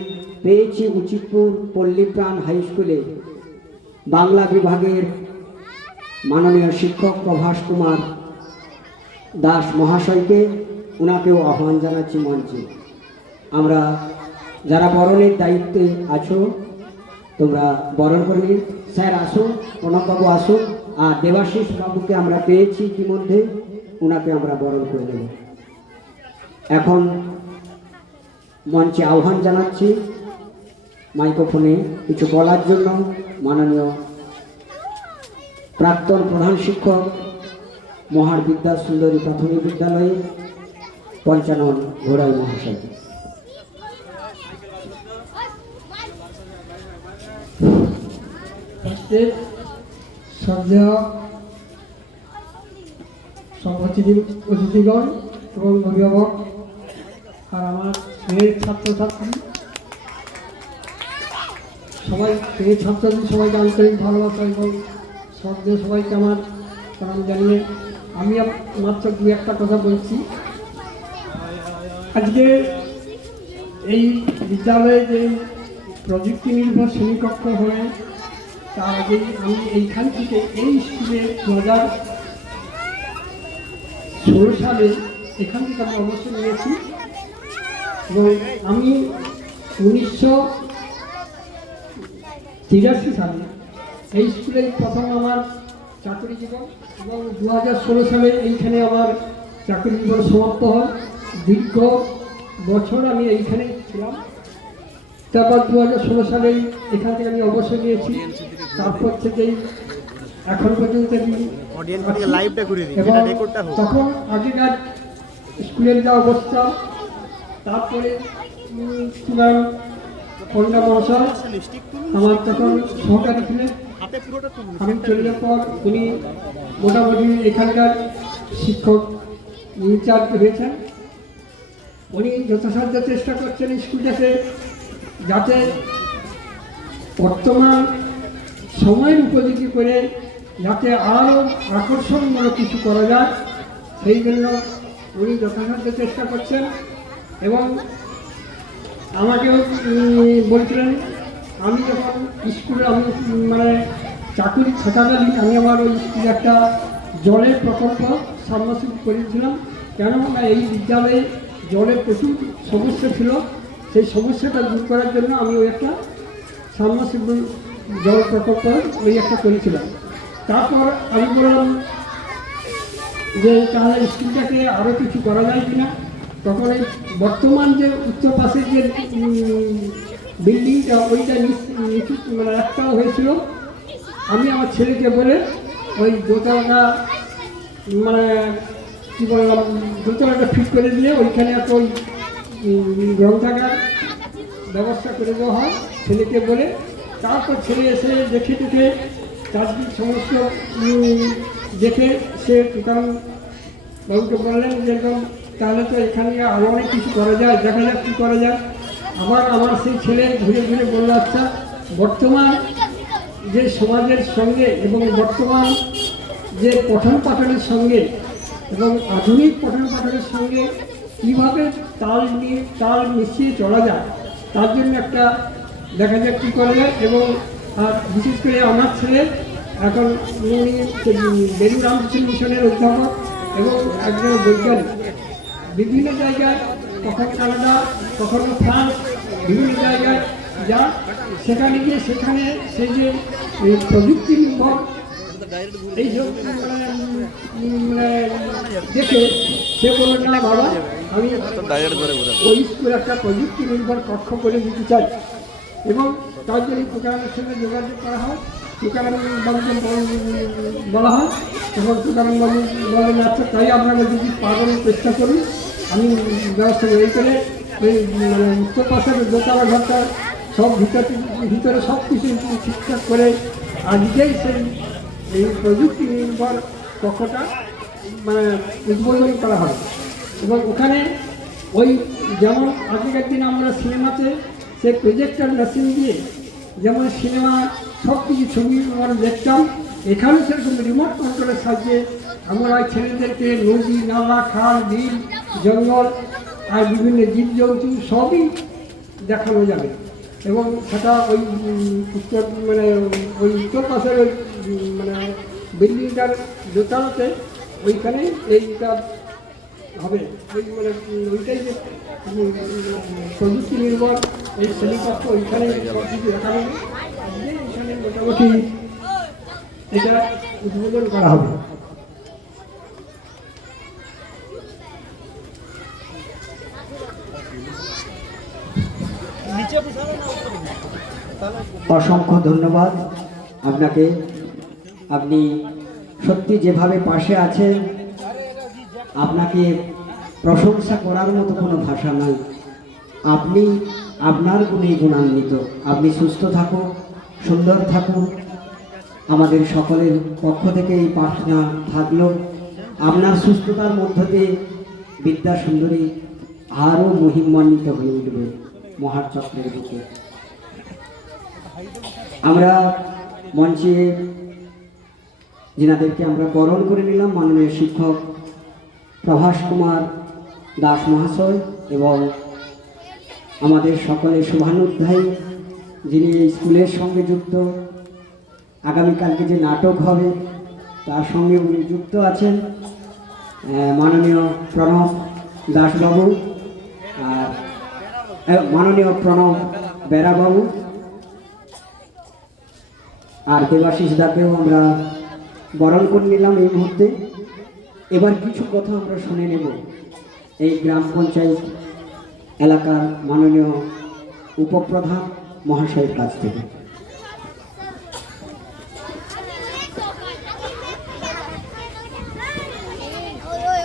পেয়েছি উচিতপুর পল্লীপ্রাণ হাই স্কুলে বাংলা বিভাগের মাননীয় শিক্ষক প্রভাস কুমার দাস মহাশয়কে, ওনাকেও আহ্বান জানাচ্ছি মঞ্চে। আমরা যারা বরণের দায়িত্বে আছো তোমরা বরণ করে নিন। স্যার আসুন, প্রণববাবু আসুন, আর দেবাশিস বাবুকে আমরা পেয়েছি ইতিমধ্যে, ওনাকে আমরা বরণ করে নেব। এখন মঞ্চে আহ্বান জানাচ্ছি মাইক্রোফোনে কিছু বলার জন্য মাননীয় প্রাক্তন প্রধান শিক্ষক মহার বিদ্যা সুন্দরী প্রাথমিক বিদ্যালয়ে পঞ্চানন ঘোড়াই মহাশয়। শ্রদ্ধেয় অতিথিগণ এবং অভিভাবক আর আমার মেয়ের ছাত্রছাত্রী সবাই, মেয়ের ছাত্রছাত্রী সবাইকে আন্তরিক ভালোবাসা এবং শ্রদ্ধেয় সবাইকে আমার প্রণাম জানিয়ে আমি মাত্র দু একটা কথা বলছি। আজকে এই বিদ্যালয়ে যে প্রযুক্তি নির্ভর শ্রেণীকক্ষ হয়ে তার আগে আমি এইখান থেকে এই স্কুলে 2016 সালে এখান থেকে আমি অবসর নিয়েছি এবং আমি 1983 সালে এই স্কুলে প্রথম আমার চাকরি জীবন এবং 2016 সালে এইখানে আমার চাকরি জীবন সমাপ্ত হয়। দীর্ঘ বছর আমি এইখানে ছিলাম। তারপর 2016 সালে এখান থেকে আমি অবসর নিয়েছি। তারপর থেকেই এখন পর্যন্ত লাইভটা করে দিই, এবং এটা রেকর্ডটা হোক। তখন আগেকার স্কুলের যা অবস্থা, তারপরে ছিলাম পণ্ডা মহাশয়, আমার তখন সহকারী ছিলেন। হাতে পুরোটা তুলুন। আমি চলে যাওয়ার পর উনি মোটামুটি এখানকার শিক্ষক ইনচার্জ হয়েছেন। উনি যথাসাধ্য চেষ্টা করছেন স্কুলটাকে যাতে বর্তমান সময়ের উপযোগী করে যাতে আরও আকর্ষণমূলক কিছু করা যায়, সেই জন্য উনি যথাসাধ্য চেষ্টা করছেন। এবং আমাকেও বলছিলেন, আমি যখন স্কুলে আমি মানে চাকরি থাকাকালীন আমি আমার ওই স্কুলে একটা জলের প্রকল্প সাবমার্সিবল করেছিলাম। কেননা এই বিদ্যালয়ে জলের প্রচুর সমস্যা ছিল, সেই সমস্যাটা দূর করার জন্য আমি ওই একটা সাবমার্সিবল জল প্রকল্প ওই একটা করেছিলাম। তারপর আমি বললাম যে তাহলে স্কুলটাকে আরও কিছু করা যায় কিনা। তখন এই বর্তমান যে উচ্চ পাশের যে বিল্ডিংটা ওইটা নিচু মানে একটা হয়েছিল, আমি আমার ছেলেকে বলে ওই দোতলাটা মানে কী বললাম দোতলাটা ফিট করে দিয়ে ওইখানে একটা ওই গ্রন্থাগার ব্যবস্থা করে দেওয়া হয় ছেলেকে বলে। তারপর ছেলে এসে দেখে দেখে চাষবির সমস্ত দেখে সে কারণ বাবুকে বললেন যে এরকম তাহলে তো এখানে আরও অনেক কিছু করা যায়, দেখা যাক কী করা যায়। আবার আমার সেই ছেলে ঘুরে ঘুরে বলল, আচ্ছা বর্তমান যে সমাজের সঙ্গে এবং বর্তমান যে পঠন পাঠনের সঙ্গে এবং আধুনিক পঠন পাঠনের সঙ্গে কীভাবে তাল মিশিয়ে চলা যায়, তার জন্য একটা দেখা যাক কী করা যায়। এবং আর বিশেষ করে আমার ছেলে এখন উনি বেলুর রামকৃষ্ণ মিশনের অধ্যাপক এবং একজন বৈজ্ঞানিক। বিভিন্ন জায়গায় কখনো কানাডা, কখনো ফ্রান্স, বিভিন্ন জায়গায় যা সেখানে গিয়ে সেখানে সেই যে প্রযুক্তি নির্ভর এই সব মানে দেখে সে বলল, না বাবা আমি ওই স্কুলে একটা প্রযুক্তি নির্ভর কক্ষ করে দিতে চাই। এবং তার জন্য তুকারামের সঙ্গে যোগাযোগ করা হয়, তুকারাম বাবুকে বলা হয় এবং তুকারাম বাবু বলেন আচ্ছা তাই আপনারা যদি পাঠানোর চেষ্টা করুন, আমি ব্যবস্থা এই করে ওই মানে উত্তর পাশের দোতলা ঘরটা সব ভিতরে সব কিছু ঠিকঠাক করে আজকেই সেই এই প্রযুক্তি নির্ভর কক্ষটা মানে উদ্বোধন করা হয়। এবং ওখানে ওই যেমন আগেকার দিন আমরা সিনেমাতে সেই প্রজেক্টর মেশিন দিয়ে যেমন সিনেমা সব কিছু ছবি আমরা দেখতাম, এখানেও সেরকম রিমোট কন্ট্রোলের সাহায্যে আমরা ওই ছেলেদেরকে নদী, নালা, খাল, বিল, জঙ্গল আর বিভিন্ন জীবজন্তু সবই দেখানো যাবে। এবং সেটা ওই উত্তর মানে ওই উত্তর পাশের ওই মানে বিল্ডিংটার দোতলাতে ওইখানে এইটা হবে। ওই মানে ওইটাই যে প্রযুক্তি নির্ভর এই শ্রেণীকক্ষ ওইখানে সব কিছু দেখানো হবে। এখানে মোটামুটি এটা উদ্বোধন করা হবে। অসংখ্য ধন্যবাদ আপনাকে। আপনি সত্যি যেভাবে পাশে আছেন, আপনাকে প্রশংসা করার মতো কোনো ভাষা নাই। আপনি আপনার গুণেই গুণান্বিত। আপনি সুস্থ থাকুন, সুন্দর থাকুন। আমাদের সকলের পক্ষ থেকে এই প্রার্থনা থাকলো আপনার সুস্থতার মধ্য দিয়ে বিদ্যা সুন্দরী আরও মহিমান্বিত হয়ে উঠবে মহাচক্রের বুকে। আমরা মঞ্চে যিনাদেরকে আমরা বরণ করে নিলাম, মাননীয় শিক্ষক প্রভাস কুমার দাস মহাশয় এবং আমাদের সকলের শুভানুধ্যায়ী যিনি এই স্কুলের সঙ্গে যুক্ত, আগামীকালকে যে নাটক হবে তার সঙ্গে উনি যুক্ত আছেন মাননীয় প্রণব দাসবাবু আর মাননীয় প্রণব বেরাবাবু আর দেবাশিস দাকেও আমরা বরণ করে নিলাম এই মুহূর্তে। এবার কিছু কথা আমরা শুনে নেব এই গ্রাম পঞ্চায়েত এলাকার মাননীয় উপপ্রধান মহাশয়ের কাছ থেকে।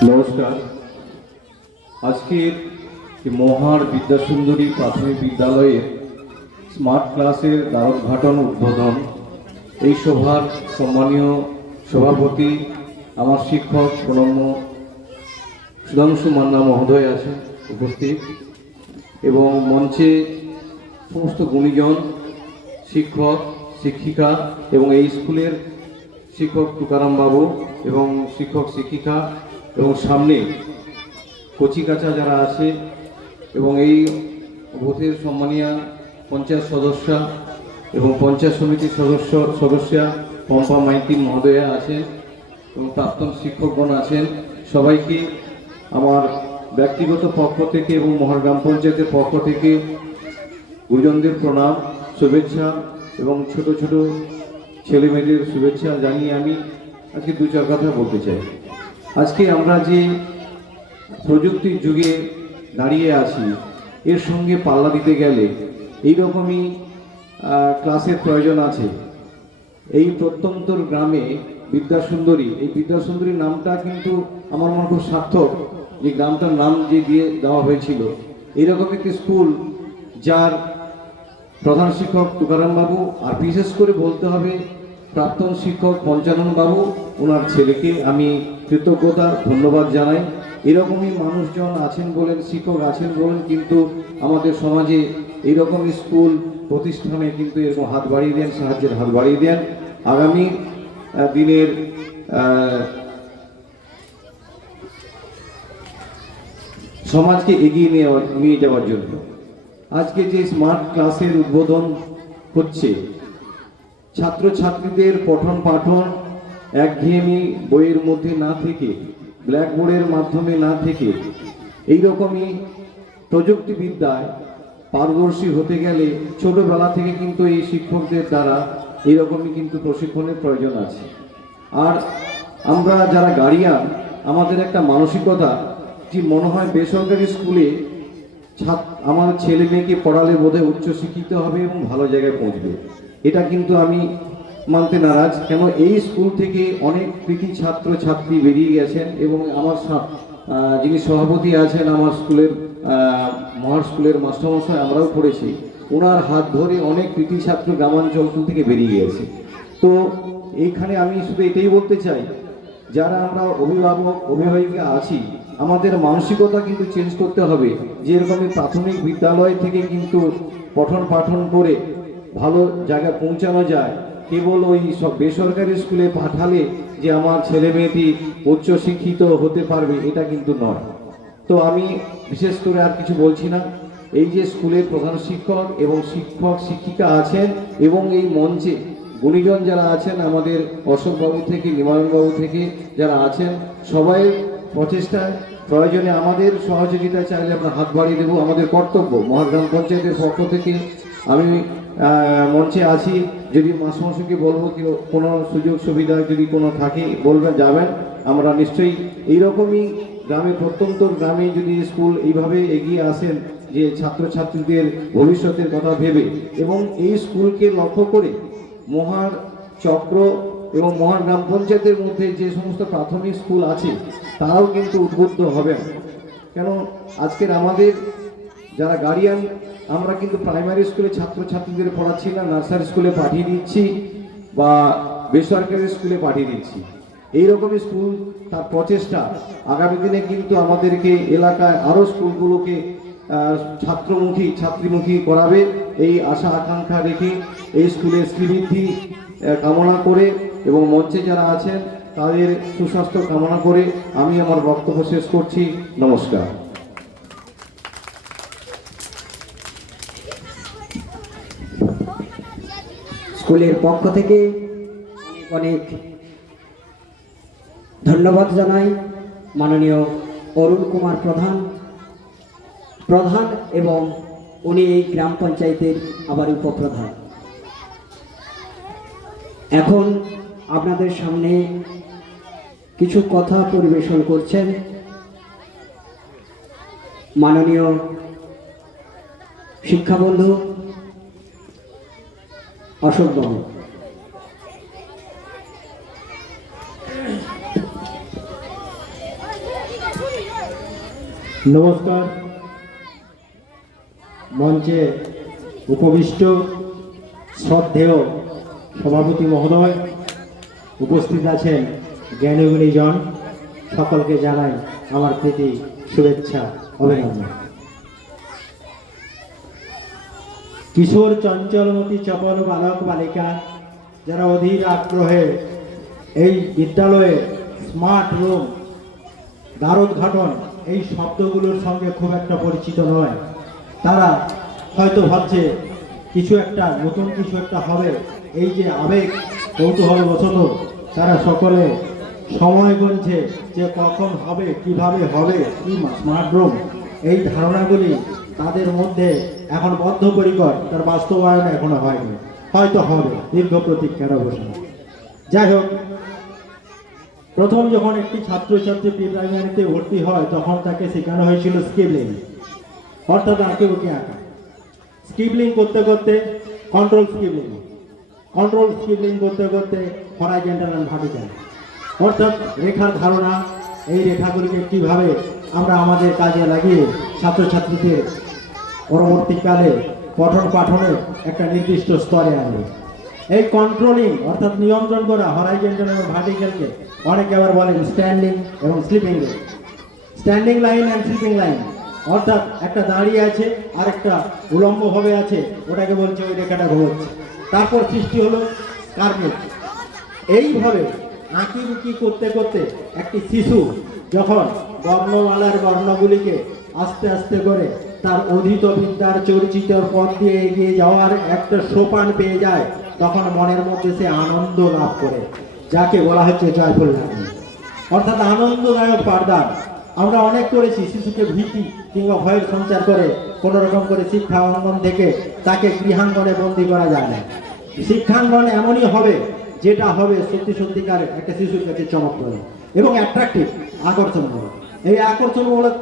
নমস্কার। আজকের মহার বিদ্যাসুন্দরী প্রাথমিক বিদ্যালয়ের স্মার্ট ক্লাসের দ্বারোদ্ঘাটন উদ্বোধন, এই সভার সম্মানীয় সভাপতি আমার শিক্ষক প্রণম্য সুধাংশু মান্না মহোদয় আছেন উপস্থিত, এবং মঞ্চে সমস্ত গুণীজন, শিক্ষক, শিক্ষিকা এবং এই স্কুলের শিক্ষক তুকারাম বাবু এবং শিক্ষক শিক্ষিকা এবং সামনে কচিকাচা যারা আছে এবং এই বুথের সম্মানীয় পঞ্চায়েত সদস্যা এবং পঞ্চায়েত সমিতির সদস্যা পম্পা মাইতি মহোদয়া আছেন এবং প্রাক্তন শিক্ষকগণ আছেন। সবাইকে আমার ব্যক্তিগত পক্ষ থেকে এবং মহার গ্রাম পঞ্চায়েতের পক্ষ থেকে গুরুজনদের প্রণাম, শুভেচ্ছা এবং ছোট ছোট ছেলে মেয়েদের শুভেচ্ছা জানিয়ে আমি আজকে দু চার কথা বলতে চাই। আজকে আমরা যে প্রযুক্তির যুগে দাঁড়িয়ে আছি, এর সঙ্গে পাল্লা দিতে গেলে এইরকমই ক্লাসের প্রয়োজন আছে। এই প্রত্যন্তর গ্রামে বিদ্যাসুন্দরী, এই বিদ্যাসুন্দরী নামটা কিন্তু আমার মনে খুব সার্থক, যে গ্রামটার নাম যে দিয়ে দেওয়া হয়েছিল। এইরকম একটি স্কুল যার প্রধান শিক্ষক তুকারাম বাবু, আর বিশেষ করে বলতে হবে প্রাক্তন শিক্ষক পঞ্চানন বাবু, ওনার ছেলেকে আমি কৃতজ্ঞতা ধন্যবাদ জানাই। এরকমই মানুষজন আছেন বলেন, শিক্ষক আছেন বলেন কিন্তু আমাদের সমাজে এইরকম স্কুল প্রতিষ্ঠানে কিন্তু এরকম হাত বাড়িয়ে দেন, সাহায্যের হাত বাড়িয়ে দেন আগামী দিনের সমাজকে এগিয়ে নিয়ে যাওয়ার জন্য। আজকে যে স্মার্ট ক্লাসের উদ্বোধন হচ্ছে, ছাত্রছাত্রীদের পঠন পাঠন একঘেয়েমি বইয়ের মধ্যে না থেকে, ব্ল্যাকবোর্ডের মাধ্যমে না থেকে এইরকমই প্রযুক্তিবিদ্যায় পারদর্শী হতে গেলে ছোটবেলা থেকে কিন্তু এই শিক্ষকদের দ্বারা এইরকমই কিন্তু প্রশিক্ষণের প্রয়োজন আছে। আর আমরা যারা গার্ডিয়ান, আমাদের একটা মানসিকতা যে মনে হয় বেসরকারি স্কুলে আমার ছেলে মেয়েকে পড়ালে বোধহয় উচ্চশিক্ষিত হবে এবং ভালো জায়গায় পৌঁছবে। এটা কিন্তু আমি মানতে নারাজ। কেন এই স্কুল থেকে অনেক কৃতি ছাত্র ছাত্রী বেরিয়ে গেছেন এবং আমার যিনি সভাপতি আছেন আমার স্কুলের মহার স্কুলের মাস্টারমশাই, আমরাও পড়েছি, ওনার হাত ধরে অনেক কৃতি ছাত্র গ্রামাঞ্চল থেকে বেরিয়ে গেছে। তো এইখানে আমি শুধু এটাই বলতে চাই, যারা আমরা অভিভাবিকা আছি, আমাদের মানসিকতা কিন্তু চেঞ্জ করতে হবে। যেরকমই প্রাথমিক বিদ্যালয় থেকে কিন্তু পঠন পাঠন করে ভালো জায়গায় পৌঁছানো যায়, কেবল ওই সব বেসরকারি স্কুলে পাঠালে যে আমার ছেলে মেয়েটি উচ্চশিক্ষিত হতে পারবে এটা কিন্তু নয়। তো আমি বিশেষ করে আর কিছু বলছি না। এই যে স্কুলের প্রধান শিক্ষক এবং শিক্ষক শিক্ষিকা আছেন এবং এই মঞ্চে গুণীজন যারা আছেন, আমাদের অশোকবাবু থেকে নিবারণবাবু থেকে যারা আছেন, সবাই প্রচেষ্টায় প্রয়োজনে আমাদের সহযোগিতা চাইলে আমরা হাত বাড়িয়ে দেবো। আমাদের কর্তব্য মহার গ্রাম পঞ্চায়েতের পক্ষ থেকে আমি মঞ্চে আছি। যদি মাসমশাইকে বলবো কি কোনো সুযোগ সুবিধা যদি কোনো থাকে বলবেন, যাবেন। আমরা নিশ্চয়ই এইরকমই গ্রামে প্রত্যন্ত গ্রামে যদি স্কুল এইভাবে এগিয়ে আসেন যে ছাত্রছাত্রীদের ভবিষ্যতের কথা ভেবে, এবং এই স্কুলকে লক্ষ্য করে মহার চক্র এবং মহার গ্রাম পঞ্চায়েতের মধ্যে যে সমস্ত প্রাথমিক স্কুল আছে তারাও কিন্তু উদ্বুদ্ধ হবেন। কেন আজকের আমাদের যারা গার্ডিয়ান, আমরা কিন্তু প্রাইমারি স্কুলে ছাত্রছাত্রীদের পড়াচ্ছি না, নার্সারি স্কুলে পাঠিয়ে দিচ্ছি বা বেসরকারি স্কুলে পাঠিয়ে দিচ্ছি। এইরকমই স্কুল তার প্রচেষ্টা আগামী দিনে কিন্তু আমাদেরকে এলাকায় আরও স্কুলগুলোকে ছাত্রীমুখী করাবে। এই আশা আকাঙ্ক্ষা রেখে এই স্কুলের শ্রীবৃদ্ধি কামনা করে এবং মঞ্চে যারা আছেন তাদের সুস্বাস্থ্য কামনা করে আমি আমার বক্তব্য শেষ করছি। নমস্কার। স্কুলের পক্ষ থেকে অনেক ধন্যবাদ জানাই মাননীয় অরুণ কুমার প্রধান এবং উনি এই গ্রাম পঞ্চায়েতের আবার উপপ্রধান। এখন আপনাদের সামনে কিছু কথা পরিবেশন করছেন মাননীয় শিক্ষাবন্ধু অশোকবাবু। নমস্কার। মঞ্চে উপবিষ্ট শ্রদ্ধেয় সভাপতি মহোদয়, উপস্থিত আছেন জ্ঞানীগুণীজন, সকলকে জানাই আমার প্রীতি শুভেচ্ছা অভিনন্দন। কিশোর চঞ্চলমতি চপল বালক বালিকা যারা অধীর আগ্রহে এই বিদ্যালয়ে স্মার্ট রুম, দ্বারোদ্ঘাটন এই শব্দগুলোর সঙ্গে খুব একটা পরিচিত নয়, তারা হয়তো ভাবছে কিছু একটা নতুন কিছু একটা হবে। এই যে আবেগ কৌতূহল বশত তারা সকলে সময় গুনছে যে কখন হবে, কিভাবে হবে, কি স্মার্ট রুম, এই ধারণাগুলি তাদের মধ্যে এখন বদ্ধপরিকর, তার বাস্তবায়ন এখনো হয়নি, হয়তো হবে, দীর্ঘ প্রতীক্ষার অবসান। যাই হোক, প্রথম যখন একটি ছাত্রছাত্রী প্রাইমারিতে ভর্তি হয় তখন তাকে শেখানো হয়েছিল স্ক্রিবলিং, অর্থাৎ আঁকে বুকে আঁকা। স্ক্রিবলিং করতে করতে কন্ট্রোল স্ক্রিবলিং করতে করতে হরাইজন্টাল এন্ড ভার্টিক্যাল, অর্থাৎ রেখার ধারণা, এই রেখাগুলিকে কিভাবে আমরা আমাদের কাজে লাগিয়ে ছাত্রছাত্রীদের পরবর্তীকালে পঠন পাঠনের একটা নির্দিষ্ট স্তরে আনবে। এই কন্ট্রোলিং অর্থাৎ নিয়ন্ত্রণ করা হরাইজন্টাল এবং ভার্টিক্যালকে অনেকে আবার বলেন স্ট্যান্ডিং এবং sleeping line. Standing line and sleeping line অর্থাৎ একটা দাঁড়িয়ে আছে আর একটা উলম্বভাবে আছে, ওটাকে বলছে ওই রেখাটা ঘুরছে। তারপর সৃষ্টি হলো কার্ভেট। এইভাবে আঁকি বুকি করতে করতে একটি শিশু যখন বর্ণমালার বর্ণগুলিকে আস্তে আস্তে করে তার অধীত বিদ্যার চর্চিত পথ দিয়ে এগিয়ে যাওয়ার একটা সোপান পেয়ে যায়, তখন মনের মধ্যে সে আনন্দ লাভ করে, যাকে বলা হচ্ছে জয়ফুল লাগনি, অর্থাৎ আনন্দদায়ক পাঠদান। আমরা অনেক করেছি, শিশুকে ভীতি কিংবা ভয়ের সঞ্চার করে কোনো রকম করে শিক্ষা অঙ্গন থেকে তাকে গৃহাঙ্গনে বন্দী করা যায় না। শিক্ষাঙ্গন এমনই হবে যেটা হবে সত্যিকার একটা শিশুর কাছে চমকপ্রদ এবং অ্যাট্রাকটিভ, আকর্ষণমূলক। এই আকর্ষণমূলক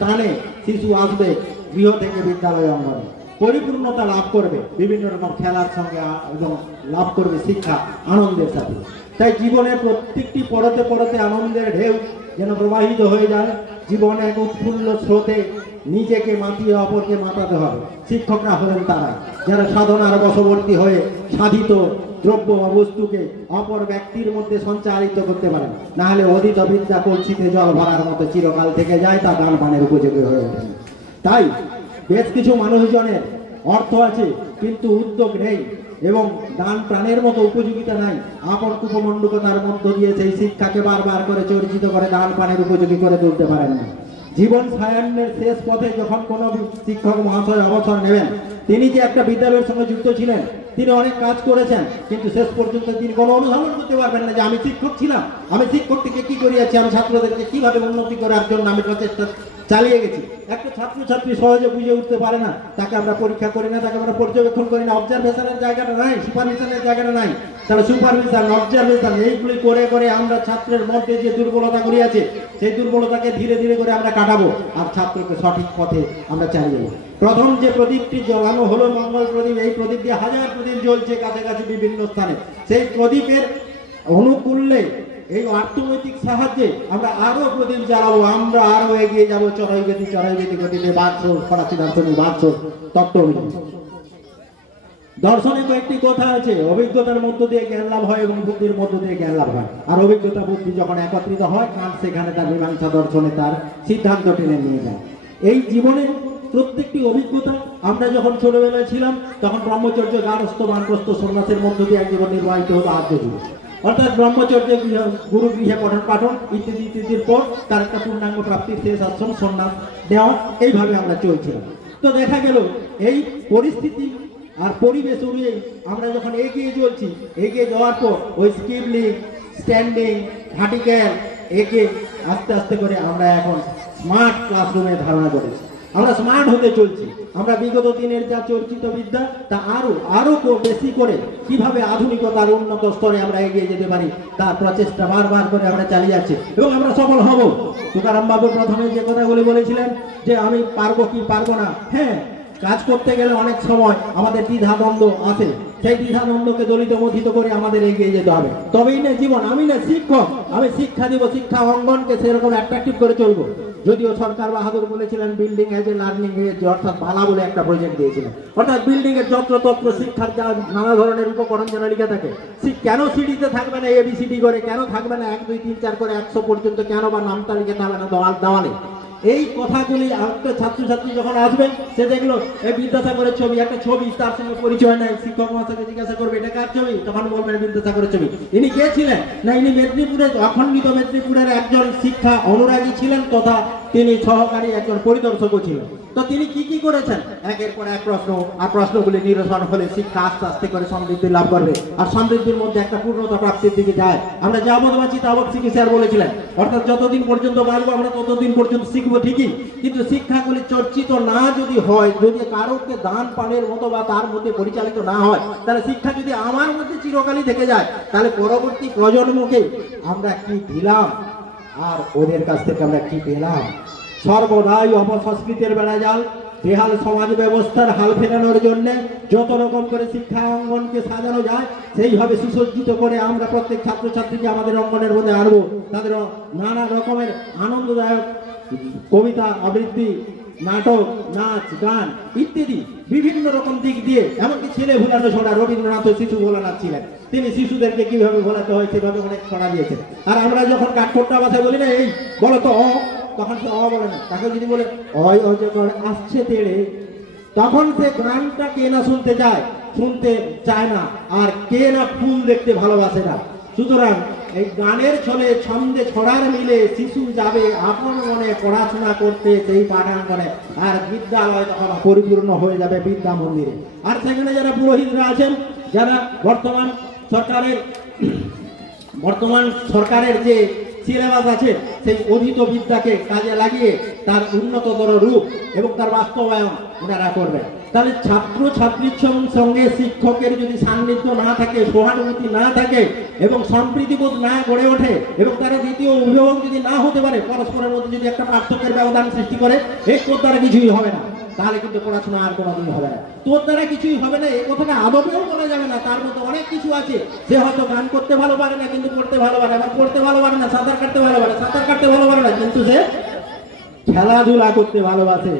টানে শিশু আসবে গৃহ থেকে বিদ্যালয় অঙ্গনে, পরিপূর্ণতা লাভ করবে বিভিন্ন রকম খেলার সঙ্গে এবং লাভ করবে শিক্ষা আনন্দের সাথে। তাই জীবনের প্রত্যেকটি পড়তে পড়তে আনন্দের ঢেউ যেন প্রবাহিত হয়ে যায়। জীবনে এক উৎফুল্ল স্রোতে নিজেকে মাতিয়ে অপরকে মাতাতে হবে। শিক্ষকরা হলেন তারা যারা সাধনার বশবর্তী হয়ে সাধিত দ্রব্য বা বস্তুকে অপর ব্যক্তির মধ্যে সঞ্চারিত করতে পারেন, না হলে অধীত বিদ্যা কলসিতে জল ভরার মতো চিরকাল থেকে যায়, তা দান পানের উপযোগী হয়ে ওঠে না। তাই বেশ কিছু মানুষজনের অর্থ আছে কিন্তু উদ্যোগ নেই এবং দান প্রাণের মতো উপযোগিতা নাই। আপন কুপমণ্ডকতার মধ্য দিয়ে সেই শিক্ষাকে বারবার করে চর্চিত করে দান পানের উপযোগী করে তুলতে পারেন না। জীবন সায়ান্নের শেষ পথে যখন কোনো শিক্ষক মহাশয় অবসর নেবেন, তিনি যে একটা বিদ্যালয়ের সঙ্গে যুক্ত ছিলেন, তিনি অনেক কাজ করেছেন, কিন্তু শেষ পর্যন্ত তিনি কোনো অনুধাবন করতে পারবেন না যে আমি শিক্ষক ছিলাম, আমি শিক্ষক থেকে কী করিয়াছি, আমি ছাত্রদেরকে কীভাবে উন্নতি করার জন্য আমি প্রচেষ্টা চালিয়ে গেছি। একটা ছাত্রছাত্রী সহজে বুঝে উঠতে পারে না, তাকে আমরা পরীক্ষা করি না, তাকে আমরা পর্যবেক্ষণ করি না, অবজারভেশনের জায়গাটা নাই, সুপারভিশনের জায়গাটা নাই। তাহলে সুপারভিশন, অবজারভেশন এইগুলি করে করে আমরা ছাত্রের মধ্যে যে দুর্বলতাগুলি আছে সেই দুর্বলতাকে ধীরে ধীরে করে আমরা কাটাবো আর ছাত্রকে সঠিক পথে আমরা চালিয়ে যাবো। প্রথম যে প্রদীপটি জ্বালানো হলো মঙ্গল প্রদীপ, এই প্রদীপ দিয়ে হাজার প্রদীপ জ্বলছে কাছাকাছি বিভিন্ন স্থানে। সেই প্রদীপের অনুকূলে এই অর্থনৈতিক সাহায্যে আমরা আরো প্রদীপ জ্বালাবো, আমরা আরো এগিয়ে যাবো চড়াইবেতি গতিতে বাদশোর ফরাসি দার্শনিক বাদশোর তত্ত্ব। দর্শনে কয়েকটি কথা আছে, অভিজ্ঞতার মধ্য দিয়ে জ্ঞান লাভ হয় এবং বুদ্ধির মধ্য দিয়ে জ্ঞান লাভ হয়। আর অভিজ্ঞতা বুদ্ধি যখন একত্রিত হয়, কারণ সেখানে তার মীমাংসা দর্শনে তার সিদ্ধান্ত টেনে নিয়ে যায়। এই জীবনে প্রত্যেকটি অভিজ্ঞতা, আমরা যখন ছোটবেলায় ছিলাম তখন ব্রহ্মচর্য, গারস্থ, বানপ্রস্থ, সন্ন্যাসের মধ্য দিয়ে এক জীবন নির্বাহিত হতো আর্য জীবন। অর্থাৎ ব্রহ্মচর্য, গুরু গৃহে পঠন পাঠন ইত্যাদি ইত্যাদির পর তার একটা পূর্ণাঙ্গ প্রাপ্তির শেষ আশ্রম সন্ন্যাস দেওয়া, এইভাবে আমরা চলছিলাম। তো দেখা গেল এই পরিস্থিতি আর পরিবেশ অনুযায়ী আমরা যখন এগিয়ে চলছি, এগিয়ে যাওয়ার পর ওই স্কিপলিং, স্ট্যান্ডিং, ভার্টিক্যাল একে আস্তে আস্তে করে আমরা এখন স্মার্ট ক্লাসরুমে ধারণা করেছি। আমরা স্মার্ট হতে চলছি। আমরা বিগত দিনের যা চর্চিত বিদ্যা তা আরো বেশি করে কিভাবে আধুনিকতার উন্নত স্তরে আমরা এগিয়ে যেতে পারি তার প্রচেষ্টা বারবার করে আমরা চালিয়ে যাচ্ছি এবং আমরা সফল হব। তুকারাম বাবু প্রথমে যে কথাগুলি বলেছিলেন যে আমি পারবো কি পারবো না, হ্যাঁ, কাজ করতে গেলে অনেক সময় আমাদের দ্বিধাদ্বন্দ্ব আসে, সেই দ্বিধাদ্বন্দ্বকে দলিত মথিত করে আমাদের এগিয়ে যেতে হবে। তবেই না জীবন। আমি না শিক্ষক, আমি শিক্ষা দিব, শিক্ষা অঙ্গনকে সেরকম অ্যাট্রাকটিভ করে চলবো। যদিও সরকার বাহাদুর বলেছিলেন building as a learning edge, অর্থাৎ বালা বলে একটা প্রজেক্ট দিয়েছিলেন, অর্থাৎ বিল্ডিং এর যত্রতত্র শিক্ষার যা নানা ধরনের উপকরণ যেন লিখে থাকে, কেন সিডিতে থাকবে না ABCD করে, কেন থাকবে না 1 2 3 4 করে 100 পর্যন্ত, কেন বা নামটা লিখে থাকবে না দেওয়ালে। এই কথাগুলি একটা ছাত্রছাত্রী যখন আসবে, সে দেখলো এই বিদ্যাসাগরের ছবি, একটা ছবি, তার সঙ্গে পরিচয় নাই, শিক্ষক মহাশয়কে জিজ্ঞাসা করবে এটা কার ছবি, তখন বলবেন বিদ্যাসাগরের ছবি। ইনি কে ছিলেন? না, ইনি মেদিনীপুরের, অখণ্ডিত মেদিনীপুরের একজন শিক্ষা অনুরাগী ছিলেন তথা তিনি সহকারী একজন পরিদর্শকও ছিলেন। তো তিনি কি কি করেছেন, একের পর এক প্রশ্ন, আর প্রশ্নগুলি নিরসন হলে শিক্ষা আস্তে আস্তে করে সমৃদ্ধি লাভ করবে আর সমৃদ্ধির মধ্যে একটা পূর্ণতা প্রাপ্তির দিকে যায়। আমরা যাবৎ বাঁচি তাবৎ শিখি, স্যার বলেছিলেন, অর্থাৎ যতদিন পর্যন্ত বাঁচবো আমরা ততদিন পর্যন্ত শিখবো ঠিকই, কিন্তু শিক্ষাগুলি চর্চিত না যদি হয়, যদি কারোকে দান পানের মতো বা তার মধ্যে পরিচালিত না হয়, তাহলে শিক্ষা যদি আমার মধ্যে চিরকালই থেকে যায়, তাহলে পরবর্তী প্রজন্মকে আমরা কি দিলাম আর ওদের কাছ থেকে আমরা কি পেলাম? সর্বদাই অপসংস্কৃতির বেড়া জাল, বেহাল সমাজ ব্যবস্থার হাল ফেরানোর জন্য যত রকম করে শিক্ষা অঙ্গনকে সাজানো যায় সেইভাবে সুসজ্জিত করে আমরা প্রত্যেক ছাত্রছাত্রীকে আমাদের অঙ্গনের মধ্যে আনবো। তাদের নানা রকমের আনন্দদায়ক কবিতা আবৃত্তি, নাটক, নাচ, গান ইত্যাদি বিভিন্ন রকম দিক দিয়ে, এমনকি ছেলে ভোলানো ছড়া, রবীন্দ্রনাথ শিশু ভোলানাথ ছিলেন, তিনি শিশুদেরকে কিভাবে ভোলাতে হয় সেভাবে অনেক ছড়া দিয়েছেন। আর আমরা যখন কাঠখোট্টা ভাষায় বলি না এই বলো তো তখন সে বলে না, তাকে যদি বলে অজগর আসছে তেড়ে, তখন সে গানটা কে না শুনতে চায় না, আর কে না ফুল দেখতে ভালোবাসে না। সুতরাং এই গানের ছলে ছন্দে ছড়ার মিলে শিশু যাবে আপন মনে পড়াশোনা করতে সেই পাঠাঙ্গনে, আর বিদ্যালয় তখন পরিপূর্ণ হয়ে যাবে বিদ্যা মন্দিরে। আর সেখানে যারা পুরোহিতরা আছেন, যারা বর্তমান সরকারের যে সিলেবাস আছে সেই অধীত বিদ্যাকে কাজে লাগিয়ে তার উন্নততর রূপ এবং তার বাস্তবায়ন ওনারা করবেন। তাহলে ছাত্র ছাত্রীর সঙ্গে শিক্ষকের যদি সান্নিধ্য না থাকে, সহানুভূতি না থাকে এবং সম্প্রীতিবোধ না গড়ে ওঠে এবং তার দ্বিতীয় অভিভাবক যদি না হতে পারে, পরস্পরের মধ্যে যদি একটা পার্থক্যের ব্যবধান সৃষ্টি করে, এই তোর দ্বারা কিছুই হবে না, তাহলে কিন্তু পড়াশোনা আর কোনোদিন হবে না। তোর দ্বারা কিছুই হবে না এই কথাটা আদবেও বলা যাবে না। তার মধ্যে অনেক কিছু আছে, সে হয়তো গান করতে ভালো পারে না কিন্তু পড়তে ভালো পারে, আবার পড়তে ভালো পারে না, সাঁতার কাটতে ভালো পারে, সাঁতার কাটতে ভালো পারে না কিন্তু সে খেলাধুলা করতে ভালোবাসে।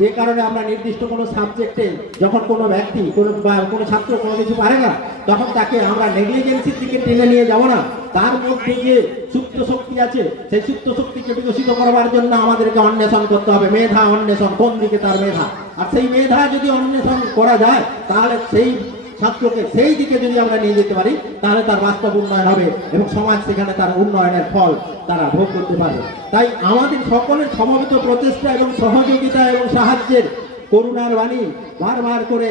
যে কারণে আমরা নির্দিষ্ট কোনো সাবজেক্টে যখন কোনো ব্যক্তি কোনো ছাত্র কোনো কিছু পারে না, তখন তাকে আমরা নেগলিজেন্সির দিকে টেনে নিয়ে যাব না। তার মধ্যে যে সুপ্ত শক্তি আছে, সেই সুপ্ত শক্তিকে বিকশিত করবার জন্য আমাদেরকে অন্বেষণ করতে হবে, মেধা অন্বেষণ, কোন দিকে তার মেধা। আর সেই মেধা যদি অন্বেষণ করা যায়, তাহলে সেই ছাত্রকে সেই দিকে যদি আমরা নিয়ে যেতে পারি, তাহলে তার বাস্তব উন্নয়ন হবে এবং সমাজ সেখানে তার উন্নয়নের ফল তারা ভোগ করতে পারবে। তাই আমাদের সকলের সমবেত প্রচেষ্টা এবং সহযোগিতা এবং সাহায্যের করুণার বাণী বারবার করে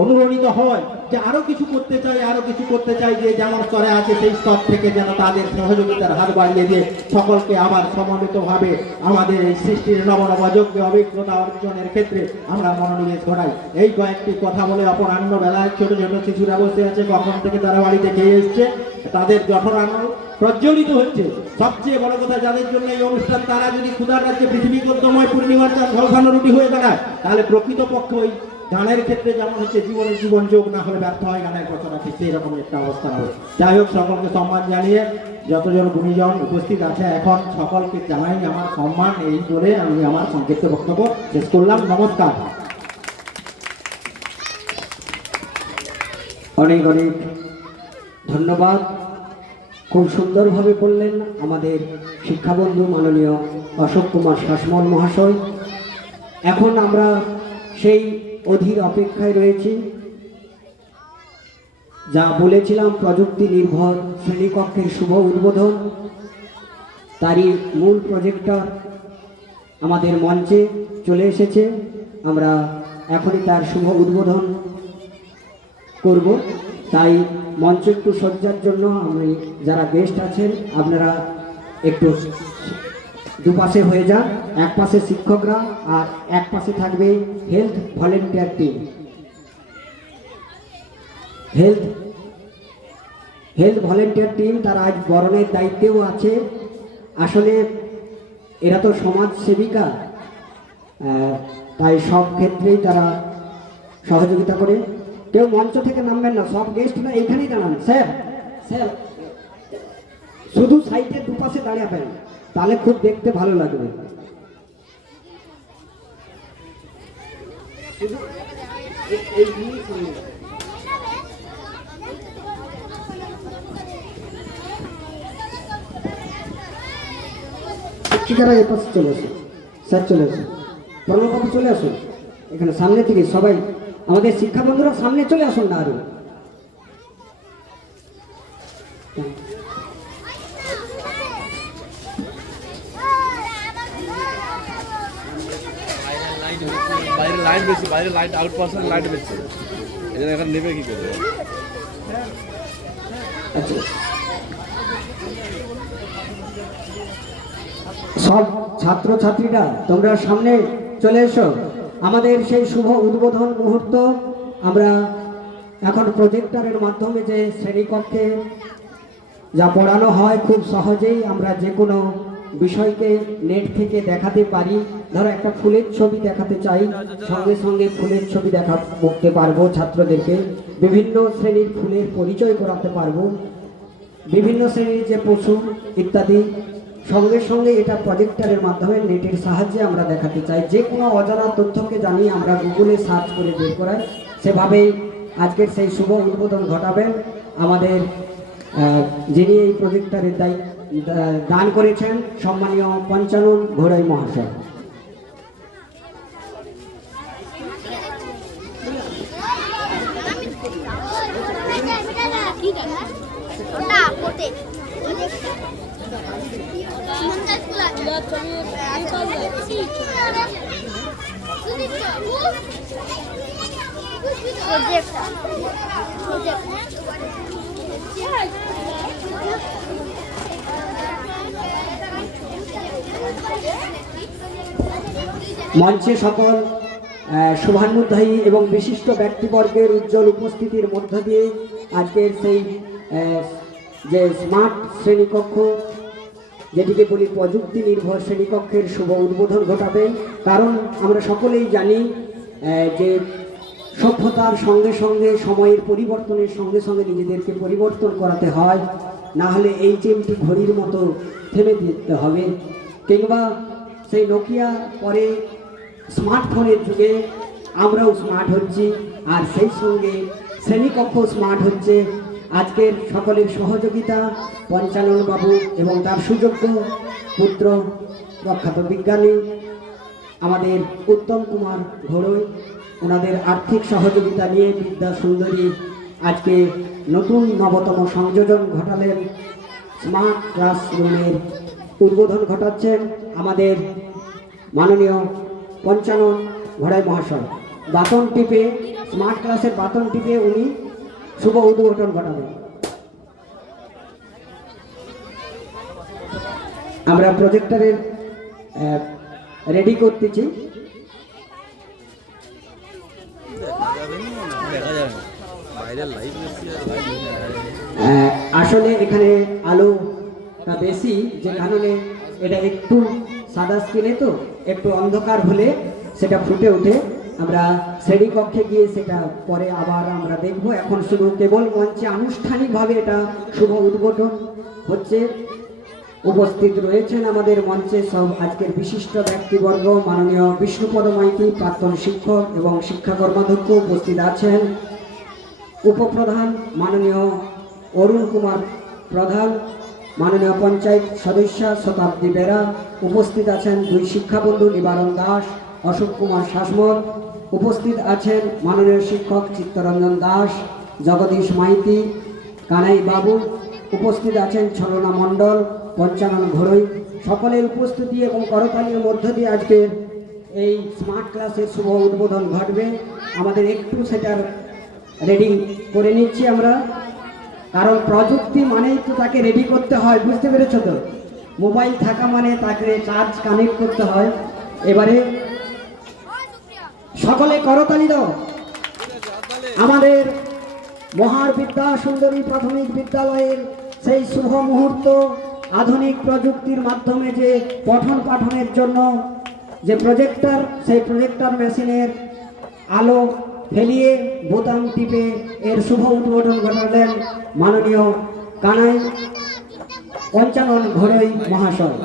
অনুরণিত হয় যে আরো কিছু করতে চাই, আরো কিছু করতে চাই, যে যেমন স্তরে আছে সেই স্তর থেকে যেন তাদের সহযোগিতার হাত বাড়িয়ে দিয়ে সকলকে আবার সমবেতভাবে আমাদের এই সৃষ্টির নবনবযোগ্য অভিজ্ঞতা অর্জনের ক্ষেত্রে আমরা মনোনিবেশ ঘটাই। এই কয়েকটি কথা বলে অপরাহ্ন বেলায় ছোট ছোট শিশুরা বসে আছে, কখন থেকে তারা বাড়িতে খেয়ে এসছে, তাদের জঠরান্ন প্রজ্বলিত হচ্ছে। সবচেয়ে বড় কথা, যাদের জন্য এই অনুষ্ঠান, তারা যদি ক্ষুধার রাজ্যে পৃথিবী গদ্যময় পূর্ণিমার চাঁদ ঝলসানো রুটি হয়ে দাঁড়ায়, তাহলে প্রকৃতপক্ষে ওই গানের ক্ষেত্রে যেমন হচ্ছে জীবনের জীবন যোগ না হলে ব্যর্থ হয় গানের কথাটা, ঠিক সেই রকম একটা অবস্থা হবে। যাই হোক, সকলকে সম্মান জানিয়ে যতজন গুণীজন উপস্থিত আছে, এখন সকলকে জানাই আমার সম্মান, এই বলে আমি আমার সংক্ষিপ্ত বক্তব্য শেষ করলাম। নমস্কার। অনেক অনেক ধন্যবাদ। খুব সুন্দরভাবে বললেন আমাদের শিক্ষাবন্ধু মাননীয় অশোক কুমার শাসমল মহাশয়। এখন আমরা সেই অধীর অপেক্ষায় রয়েছি, যা বলেছিলাম প্রযুক্তি নির্ভর শ্রেণীকক্ষের শুভ উদ্বোধন, তারই মূল প্রজেক্টর আমাদের মঞ্চে চলে এসেছে। আমরা এখনই তার শুভ উদ্বোধন করব, তাই মঞ্চ একটু সজ্জার জন্য আমি যারা গেস্ট আছেন আপনারা একটু দুপাশে হয়ে যান। এক পাশে শিক্ষকরা আর এক পাশে থাকবে health volunteer team. Health volunteer team তারা আজ বরণের দায়িত্বেও আছে। আসলে এরা তো সমাজ সেবিকা, তাই সব ক্ষেত্রেই তারা সহযোগিতা করে। কেউ মঞ্চ থেকে নামবেন না, সব গেস্টরা এইখানেই দাঁড়ান। স্যার স্যার শুধু সাইডের দুপাশে দাঁড়াবেন, তাহলে খুব দেখতে ভালো লাগবে। শিক্ষিকারা এ পাশে চলে আসুন, স্যার চলে আসুন, প্রণববাবু চলে আসুন, এখানে সামনে থেকে সবাই আমাদের শিক্ষা বন্ধুরা সামনে চলে আসুন না আরো। বাইরে লাইট বেশি, বাইরে লাইট আউট পার্সেন্ট লাইট বেশি, এই জন্য এখন নেবে কি করবে। আচ্ছা, সব ছাত্রছাত্রীরা তোমরা সামনে চলে এসো। আমাদের সেই শুভ উদ্বোধন মুহূর্ত আমরা এখন প্রজেক্টরের মাধ্যমে যে শ্রেণীকক্ষে যা পড়ানো হয়, খুব সহজেই আমরা যে কোনো বিষয়কে নেট থেকে দেখাতে পারি। ধরো একটা ফুলের ছবি দেখাতে চাই, সঙ্গে সঙ্গে ফুলের ছবি দেখাতে পারবো ছাত্রদেরকে, বিভিন্ন শ্রেণীর ফুলের পরিচয় করাতে পারবো, বিভিন্ন শ্রেণীর যে পশু ইত্যাদি সঙ্গে সঙ্গে এটা প্রজেক্টরের মাধ্যমে নেটের সাহায্যে আমরা দেখাতে চাই। যে কোনো অজানা তথ্যকে জানি আমরা গুগলে সার্চ করে বের করাই, সেভাবেই আজকের সেই শুভ উদ্বোধন ঘটাবেন আমাদের যিনি এই প্রজেক্টরের দান করেছেন, সম্মানীয় পঞ্চানন ঘোড়াই মহাশয়। মঞ্চে সকল শুভানুধ্যায়ী এবং বিশিষ্ট ব্যক্তিবর্গের উজ্জ্বল উপস্থিতির মধ্য দিয়ে আজকের সেই যে স্মার্ট শ্রেণীকক্ষ, যেটিকে বলি প্রযুক্তি নির্ভর শ্রেণীকক্ষের শুভ উদ্বোধন ঘটাবেন। কারণ আমরা সকলেই জানি যে সভ্যতার সঙ্গে সঙ্গে সময়ের পরিবর্তনের সঙ্গে সঙ্গে নিজেদেরকে পরিবর্তন করাতে হয়, না হলে এই চেমটি ঘড়ির মতো থেমে দিতে হবে। কিংবা সেই নোকিয়া পরে স্মার্টফোনের যুগে আমরাও স্মার্ট হচ্ছি, আর সেই সঙ্গে শ্রেণীকক্ষ স্মার্ট হচ্ছে। আজকের সকলের সহযোগিতা পঞ্চানন বাবু এবং তার সুযোগ্য পুত্র প্রখ্যাত বিজ্ঞানী আমাদের উত্তম কুমার ঘোড়ই, ওনাদের আর্থিক সহযোগিতা নিয়ে বিদ্যা সুন্দরী আজকে নতুন নবতম সংযোজন ঘটালেন। স্মার্ট ক্লাসরুমের উদ্বোধন ঘটাচ্ছেন আমাদের মাননীয় পঞ্চানন ঘোড়াই মহাশয়। বাটন টিপে, স্মার্ট ক্লাসের বাটন টিপে উনি শুভ উদ্বোধন ঘটাবেন। আমরা প্রজেক্টরের রেডি করতেছি। আসলে এখানে আলোটা বেশি, যে কারণে এটা একটু সাদা স্ক্রিনে তো একটু অন্ধকার হলে সেটা ফুটে ওঠে। আমরা শ্রেণীকক্ষে গিয়ে সেটা পরে আবার আমরা দেখব। এখন শুধু কেবল মঞ্চে আনুষ্ঠানিকভাবে এটা শুভ উদ্বোধন হচ্ছে। উপস্থিত রয়েছেন আমাদের মঞ্চে সব আজকের বিশিষ্ট ব্যক্তিবর্গ। মাননীয় বিষ্ণুপদ মাইতি প্রাক্তন শিক্ষক এবং শিক্ষা কর্মাধ্যক্ষ উপস্থিত আছেন। উপপ্রধান মাননীয় অরুণ কুমার প্রধান, মাননীয় পঞ্চায়েত সদস্য শতাব্দী বেরা উপস্থিত আছেন। দুই শিক্ষাবন্ধু নিবারণ দাস, অশোক কুমার শাসমল উপস্থিত আছেন। মাননীয় শিক্ষক চিত্তরঞ্জন দাস, জগদীশ মাইতি, কানাই বাবু উপস্থিত আছেন। ছলনা মণ্ডল, পঞ্চানন ঘোড়ই, সকলের উপস্থিতি এবং করতালির মধ্য দিয়ে আজকের এই স্মার্ট ক্লাসের শুভ উদ্বোধন ঘটবে। আমাদের একটু সেটার রেডি করে নিচ্ছি আমরা, কারণ প্রযুক্তি মানেই তো তাকে রেডি করতে হয়, বুঝতে পেরেছ তো? মোবাইল থাকা মানে তাকে চার্জ কানেক্ট করতে হয়। এবারে সকলে করতালি দাও। আমাদের মহার বিদ্যা সুন্দরী প্রাথমিক বিদ্যালয়ের সেই শুভ মুহূর্ত, আধুনিক প্রযুক্তির মাধ্যমে যে পঠন পাঠনের জন্য যে প্রজেক্টর, সেই প্রজেক্টর মেশিনের আলো ফেলিয়ে বোতাম টিপে এর শুভ উদ্বোধন ঘটালেন মাননীয় কানাই পঞ্চানন ঘোড়াই মহাশয়।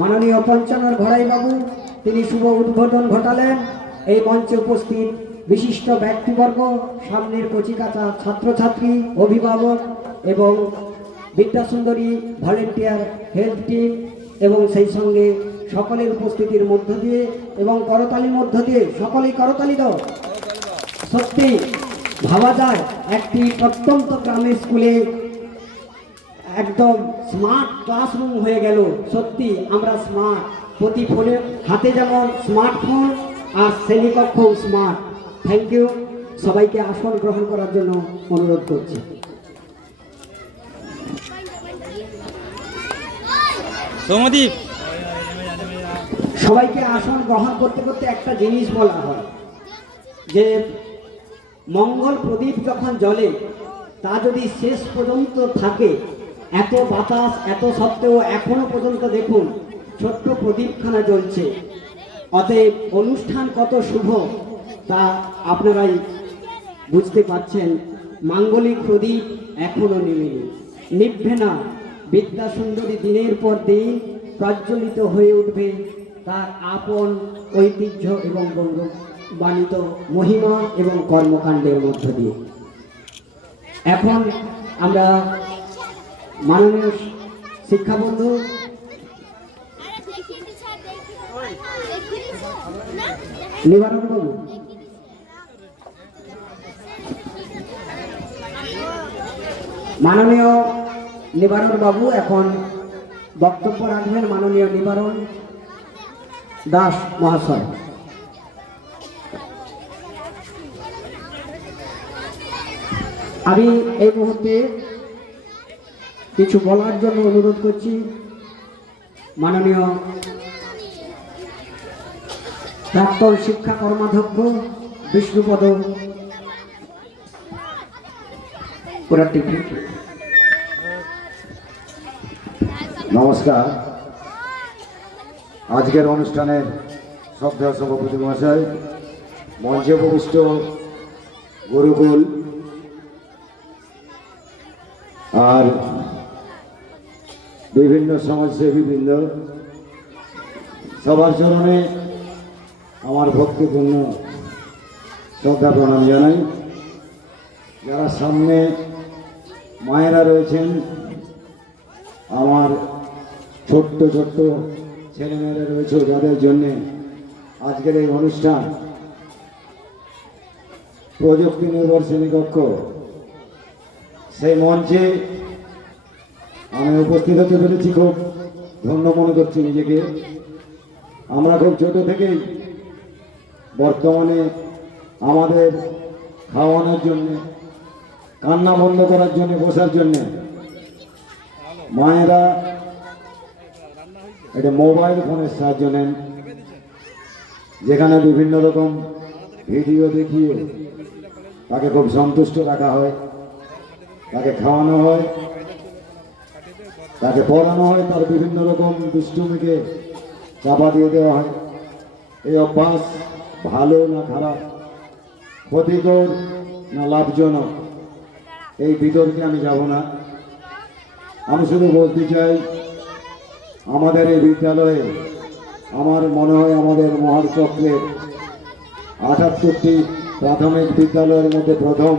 মাননীয় পঞ্চানন ঘোড়াই বাবু তিনি শুভ উদ্বোধন ঘটালেন। এই মঞ্চে উপস্থিত বিশিষ্ট ব্যক্তিবর্গ, সামনের কচিকাঁচা ছাত্রছাত্রী, অভিভাবক এবং বিদ্যা সুন্দরী ভলেন্টিয়ার হেলথ টিম, এবং সেই সঙ্গে সকলের উপস্থিতির মধ্য দিয়ে এবং করতালির মধ্য দিয়ে, সকলেই করতালি দাও। সত্যি ভাবা যায় একটি প্রত্যন্ত গ্রামের স্কুলে একদম স্মার্ট ক্লাসরুম হয়ে গেল। সত্যি আমরা স্মার্ট, প্রতি ফোনের হাতে যেমন স্মার্টফোন আর শ্রেণীকক্ষও স্মার্ট। Thank you. সবাইকে আসন গ্রহণ করার জন্য অনুরোধ করছি। সৌমদীপ, সবাইকে আসন গ্রহণ করতে করতে একটা জিনিস বলা হয় যে মঙ্গল প্রদীপ যখন জ্বলে তা যদি শেষ পর্যন্ত থাকে, এত বাতাস এত সত্ত্বেও এখনো পর্যন্ত দেখুন ছোট্ট প্রদীপখানা জ্বলছে। অতএব অনুষ্ঠান কত শুভ তা আপনারাই বুঝতে পারছেন। মাঙ্গলিক প্রদীপ এখনো নেমেনি, নিভবে না। বিদ্যা সুন্দরী দিনের পর দিন প্রজ্বলিত হয়ে উঠবে তার আপন ঐতিহ্য এবং গৌরবান্বিত মহিমা এবং কর্মকাণ্ডের মধ্য দিয়ে। এখন আমরা মাননীয় শিক্ষাবন্ধু নিবারণ বাবু, মাননীয় নিবারণ বাবু এখন বক্তব্য রাখবেন। মাননীয় নিবারণ দাস মহাশয়। আমি এই মুহূর্তে কিছু বলার জন্য অনুরোধ করছি মাননীয় প্রাক্তন শিক্ষা কর্মাধ্যক্ষ বিষ্ণুপদ নমস্কার। আজকের অনুষ্ঠানের শ্রদ্ধেয় সভাপতি মহাশয়, মঞ্চে উপবিষ্ট গুরুকুল আর বিভিন্ন সমাজসেবী বৃন্দ, সবার চরণে আমার ভক্তিপূর্ণ শ্রদ্ধা প্রণাম জানাই। যারা সামনে মায়েরা রয়েছেন, আমার ছোট্ট ছোট্ট ছেলেমেয়েরা রয়েছে, যাদের জন্যে আজকের এই অনুষ্ঠান প্রযুক্তি নির্ভর শ্রেণীকক্ষ, সেই মঞ্চে আমি উপস্থিত হতে পেরেছি। খুব ধন্য মনে করছি নিজেকে। আমরা খুব ছোট থেকেই বর্তমানে আমাদের খাওয়ানোর জন্যে, কান্না বন্ধ করার জন্য, বসার জন্যে মায়েরা এটা মোবাইল ফোনের সাহায্য নেন, যেখানে বিভিন্ন রকম ভিডিও দেখিয়ে তাকে খুব সন্তুষ্ট রাখা হয়, তাকে খাওয়ানো হয়, তাকে পড়ানো হয়, তার বিভিন্ন রকম দুষ্টুমিকে চাপা দিয়ে দেওয়া হয়। এই অভ্যাস ভালো না খারাপ, ক্ষতিকর না লাভজনক, এই বিতর্কে আমি যাব না। আমি শুধু বলতে চাই, আমাদের এই বিদ্যালয়ে আমার মনে হয় আমাদের মহাচক্রের ৭৮টি প্রাথমিক বিদ্যালয়ের মধ্যে প্রথম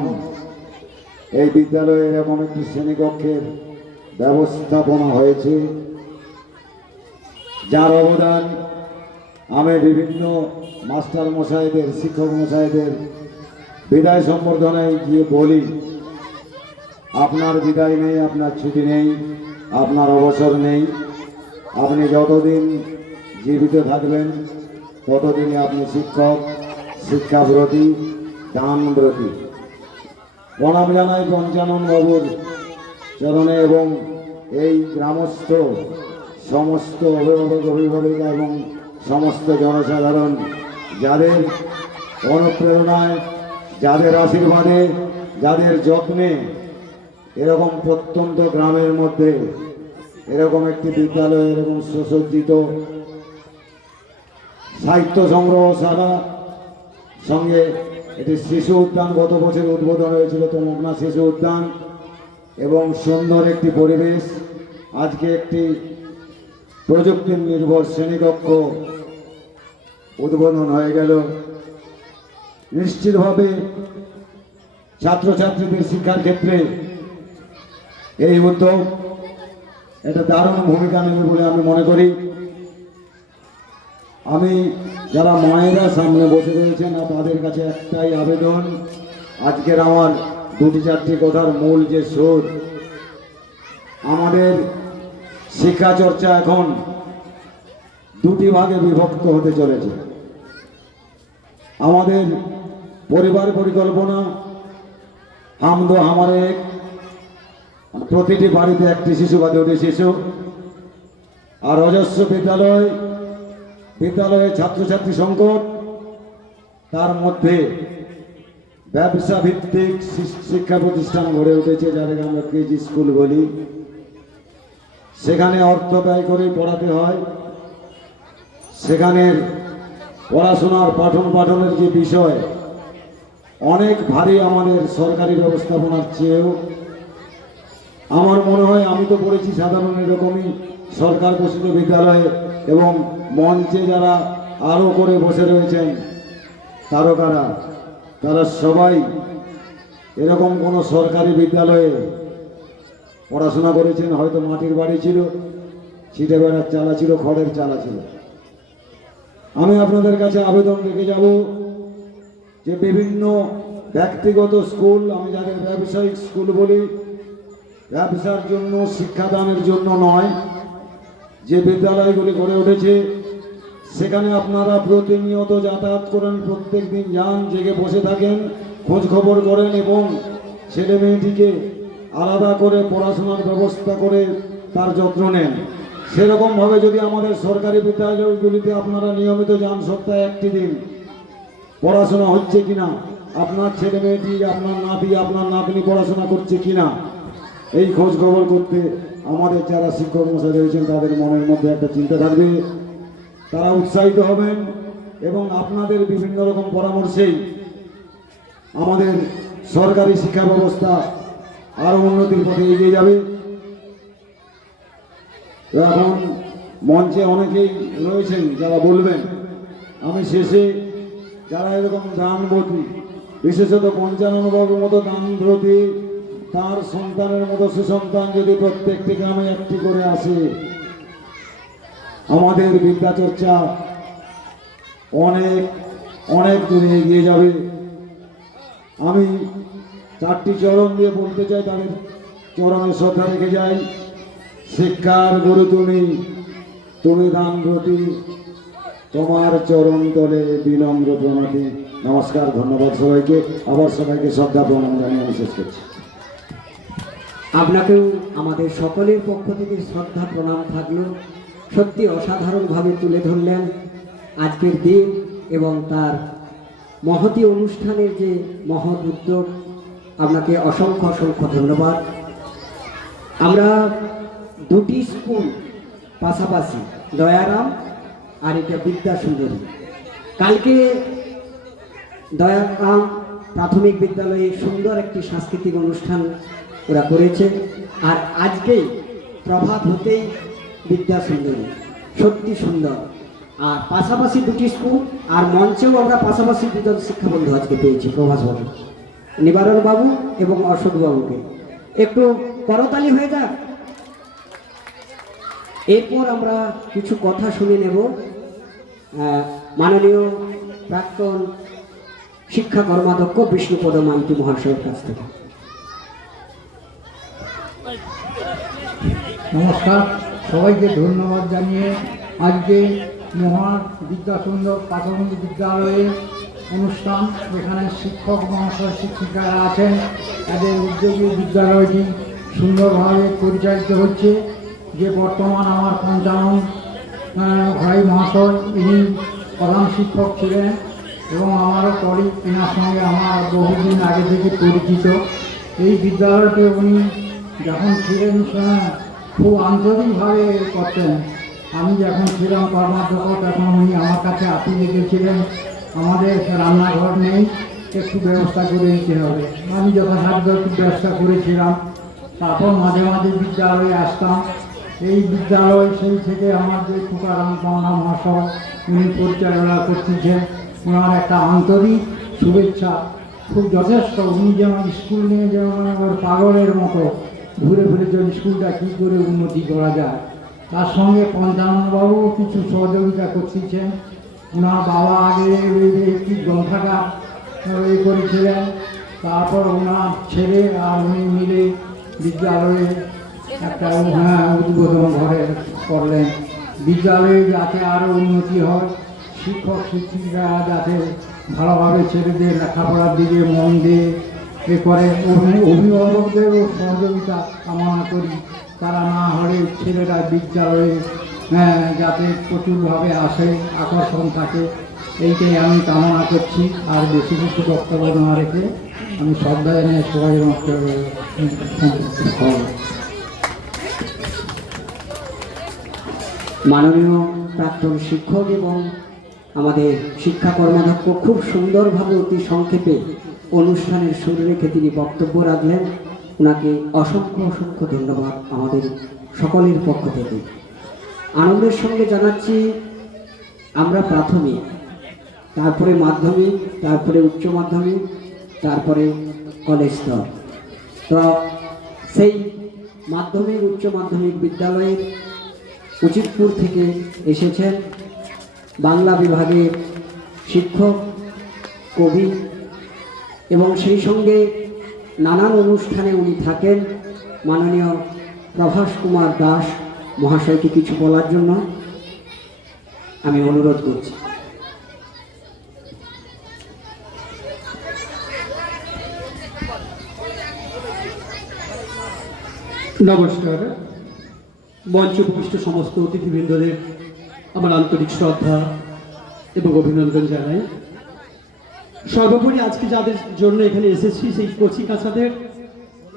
এই বিদ্যালয়ে এরকম একটি শ্রেণীকক্ষের ব্যবস্থাপনা হয়েছে, যার অবদান আমি বিভিন্ন মাস্টার মশাইদের, শিক্ষক মশাইদের বিদায় সম্বর্ধনায় গিয়ে বলি, আপনার বিদায় নেই, আপনার ছুটি নেই, আপনার অবসর নেই। আপনি যতদিন জীবিত থাকবেন ততদিনে আপনি শিক্ষক, শিক্ষাব্রতী, দানব্রতী। প্রণাম জানাই পঞ্চানন বাবুর চরণে এবং এই গ্রামস্থ সমস্ত অভিভাবক, অভিভাবিকা এবং সমস্ত জনসাধারণ, যাদের অনুপ্রেরণায়, যাদের আশীর্বাদে, যাদের যত্নে এরকম প্রত্যন্ত গ্রামের মধ্যে এরকম একটি বিদ্যালয়, এরকম সুসজ্জিত সাহিত্য সংগ্রহশালা, সঙ্গে এটি শিশু উদ্যান গত বছর উদ্বোধন হয়েছিল, তমগ্না শিশু উদ্যান, এবং সুন্দর একটি পরিবেশ। আজকে একটি প্রযুক্তি নির্ভর শ্রেণীকক্ষ উদ্বোধন হয়ে গেল। নিশ্চিতভাবে ছাত্রছাত্রীদের শিক্ষার ক্ষেত্রে এই উদ্যোগ এটা দারুণ ভূমিকা নেবে বলে আমি মনে করি। আমি যারা মায়েরা সামনে বসে রয়েছেন তাদের কাছে একটাই আবেদন, আজকের আমার দুটি চারটি কথার মূল যে সুর, আমাদের শিক্ষা চর্চা এখন দুটি ভাগে বিভক্ত হতে চলেছে। আমাদের পরিবার পরিকল্পনা হাম দো হামারে এক, প্রতিটি বাড়িতে একটি শিশু বা দুটি শিশু, আর অজস্র বিদ্যালয়, বিদ্যালয়ে ছাত্রছাত্রী সংকট, তার মধ্যে ব্যবসা ভিত্তিক শিক্ষা প্রতিষ্ঠান গড়ে উঠেছে, যাদেরকে আমরা কেজি স্কুল বলি। সেখানে অর্থ ব্যয় করে পড়াতে হয়, সেখানের পড়াশোনার পঠন পাঠনের যে বিষয় অনেক ভারী আমাদের সরকারি ব্যবস্থাপনার চেয়েও। আমার মনে হয়, আমি তো পড়েছি সাধারণ এরকমই সরকার পোষিত বিদ্যালয়ে, এবং মঞ্চে যারা আরও করে বসে রয়েছেন তারকারা, তারা সবাই এরকম কোনো সরকারি বিদ্যালয়ে পড়াশোনা করেছেন। হয়তো মাটির বাড়ি ছিল, ছিটে বেড়ার চালা ছিল, খড়ের চালা ছিল। আমি আপনাদের কাছে আবেদন রেখে যাব যে বিভিন্ন ব্যক্তিগত স্কুল, আমি যাদের ব্যবসায়িক স্কুল বলি, ব্যবসার জন্য, শিক্ষাদানের জন্য নয়, যে বিদ্যালয়গুলি গড়ে উঠেছে সেখানে আপনারা প্রতিনিয়ত যাতায়াত করেন, প্রত্যেক দিন যান, জেগে বসে থাকেন, খোঁজ খবর করেন এবং ছেলে মেয়েটিকে আলাদা করে পড়াশোনার ব্যবস্থা করে তার যত্ন নেন। সেরকমভাবে যদি আমাদের সরকারি বিদ্যালয়গুলিতে আপনারা নিয়মিত যান, সপ্তাহে একটি দিন পড়াশোনা হচ্ছে কিনা, আপনার ছেলে মেয়েটি, আপনার নাতি, আপনার নাতনি পড়াশোনা করছে কিনা, এই খোঁজ খবর করতে আমাদের যারা শিক্ষক মশাই রয়েছেন তাদের মনের মধ্যে একটা চিন্তা থাকবে, তারা উৎসাহিত হবেন এবং আপনাদের বিভিন্ন রকম পরামর্শেই আমাদের সরকারি শিক্ষা ব্যবস্থা আরও উন্নতির পথে এগিয়ে যাবে। এখন মঞ্চে অনেকেই রয়েছেন যারা বলবেন, আমি শেষে যারা এরকম দানবতী, বিশেষত পঞ্চাননবাবুর মতো দানব্রতী, তার সন্তানের মতো সুসন্তান যদি প্রত্যেকটি গ্রামে একটি করে আসে, আমাদের বিদ্যাচর্চা অনেক অনেক দূরে এগিয়ে যাবে। আমি চারটি চরণ দিয়ে বলতে চাই, তাদের চরণে শ্রদ্ধা রেখে যাই। শিক্ষার গুরু তুমি, তুমি দানব্রতী, তোমার চরণ তলে বিনম্র প্রণতি। নমস্কার, ধন্যবাদ সবাইকে। আবার সবাইকে শ্রদ্ধা প্রণাম জানিয়ে আমি শেষ করছি। আপনাকেও আমাদের সকলের পক্ষ থেকে শ্রদ্ধা প্রণাম থাকলো। সত্যি অসাধারণভাবে তুলে ধরলেন আজকের দিন এবং তার মহতী অনুষ্ঠানের যে মহৎ উদ্যোগ। আপনাকে অসংখ্য অসংখ্য ধন্যবাদ। আমরা দুটি স্কুল পাশাপাশি, দয়ারাম আর এটা বিদ্যাসুন্দরী। কালকে দয়ারাম প্রাথমিক বিদ্যালয়ে সুন্দর একটি সাংস্কৃতিক অনুষ্ঠান ওরা করেছে, আর আজকেই প্রভাত হতেই বিদ্যাসুন্দরী, সত্যি সুন্দর। আর পাশাপাশি দুটি স্কুল, আর মঞ্চেও আমরা পাশাপাশি দুজন শিক্ষাবন্ধু আজকে পেয়েছি, প্রভাসবাবু, নিবারণ বাবু এবং অশোক বাবুকে। একটু করতালি হয়ে যাক। এরপর আমরা কিছু কথা শুনে নেব মাননীয় প্রাক্তন শিক্ষা কর্মাধ্যক্ষ বিষ্ণুপদ মাইতি মহাশয়ের কাছ থেকে। নমস্কার, সবাইকে ধন্যবাদ জানিয়ে আজকে মহান বিদ্যাসুন্দর প্রাথমিক বিদ্যালয়ের অনুষ্ঠান, এখানে শিক্ষক মহাশয় শিক্ষিকারা আছেন, তাদের উদ্যোগে বিদ্যালয়টি সুন্দরভাবে পরিচালিত হচ্ছে। যে বর্তমান আমার পঞ্চানন ভাই মহাশয়, ইনি প্রধান শিক্ষক ছিলেন এবং আমারও কলিগ, এনার সঙ্গে আমার বহুদিন আগে থেকে পরিচিত। এই বিদ্যালয়তে উনি যখন ছিলেন খুব আন্তরিকভাবে করতেন। আমি যখন ছিলাম কর্মাধ্যক্ষ তখন উনি আমার কাছে আপিল রেখেছিলেন, আমাদের রান্নাঘর নেই, একটু ব্যবস্থা করে দিতে হবে। আমি যথাসাধ্য একটু ব্যবস্থা করেছিলাম। তারপর মাঝে মাঝে বিদ্যালয়ে আসতাম। এই বিদ্যালয় সেই থেকে আমার যে তুকারাম পাওনা মহাশয় উনি পরিচালনা করতেছেন, ওনার একটা আন্তরিক শুভেচ্ছা খুব যথেষ্ট। উনি যেমন স্কুল নিয়ে যেমন ওর পাগলের মতো ঘুরে ঘুরে যে স্কুলটা কী করে উন্নতি করা যায়, তার সঙ্গে পঞ্চাননবাবুও কিছু সহযোগিতা করতেছেন। ওনার বাবা আগে একটি গ্রন্থাগার করেছিলেন, তারপর ওনার ছেলে আর উনি মিলে বিদ্যালয়ে একটা উদ্বোধন ঘরে করলেন। বিদ্যালয়ে যাতে আরও উন্নতি হয়, শিক্ষক শিক্ষিকা যাতে ভালোভাবে ছেলেদের লেখাপড়ার দিকে মন দিয়ে করে, অভিভাবকদেরও সহযোগিতা কামনা করি। তারা না হলে ছেলেরা বিদ্যালয়ে যাতে প্রচুরভাবে আসে, আকর্ষণ থাকে, এইটাই আমি কামনা করছি। আর বেশি কিছু বক্তব্য না রেখে আমি শ্রদ্ধা জানিয়ে সবাই মাননীয় প্রাক্তন শিক্ষক এবং আমাদের শিক্ষা কর্মাধ্যক্ষ খুব সুন্দরভাবে অতি সংক্ষেপে অনুষ্ঠানের শুরু রেখে তিনি বক্তব্য রাখলেন। ওনাকে অসংখ্য অসংখ্য ধন্যবাদ আমাদের সকলের পক্ষ থেকে। আনন্দের সঙ্গে জানাচ্ছি আমরা প্রাথমিক, তারপরে মাধ্যমিক, তারপরে উচ্চ মাধ্যমিক, তারপরে কলেজ স্তর। তো সেই মাধ্যমিক উচ্চ মাধ্যমিক বিদ্যালয়ের উচিতপুর থেকে এসেছেন বাংলা বিভাগের শিক্ষক, কবি এবং সেই সঙ্গে নানান অনুষ্ঠানে উনি থাকেন মাননীয় প্রভাস কুমার দাস মহাশয়কে কিছু বলার জন্য আমি অনুরোধ করছি। নমস্কার। মঞ্চ উপবিষ্ট সমস্ত অতিথিবৃন্দদের আমার আন্তরিক শ্রদ্ধা এবং অভিনন্দন জানাই। সর্বোপরি আজকে যাদের জন্য এখানে এসেছি সেই কচি কাছাদের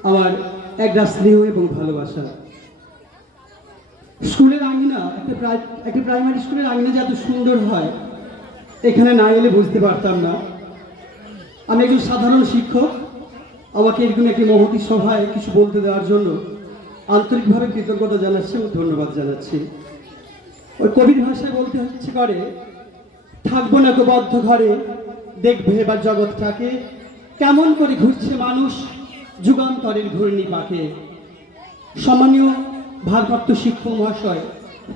আমার একটা স্নেহ এবং ভালোবাসা। স্কুলের আঙিনা, একটা প্রাইমারি স্কুলের আঙিনা যে এত সুন্দর হয় এখানে না এলে বুঝতে পারতাম না। আমি একজন সাধারণ শিক্ষক, আমাকে এরকম একটি মহতী সভায় কিছু বলতে দেওয়ার জন্য আন্তরিকভাবে কৃতজ্ঞতা জানাচ্ছি এবং ধন্যবাদ জানাচ্ছি। ওই কবির ভাষায় বলতে হচ্ছে করে, থাকবো না তো বদ্ধ ঘরে, দেখবে এবার জগৎটাকে কেমন করে ঘুরছে মানুষ যুগান্তরের ঘূর্ণি পাকে। সম্মানীয় ভারপ্রাপ্ত শিক্ষক মহাশয়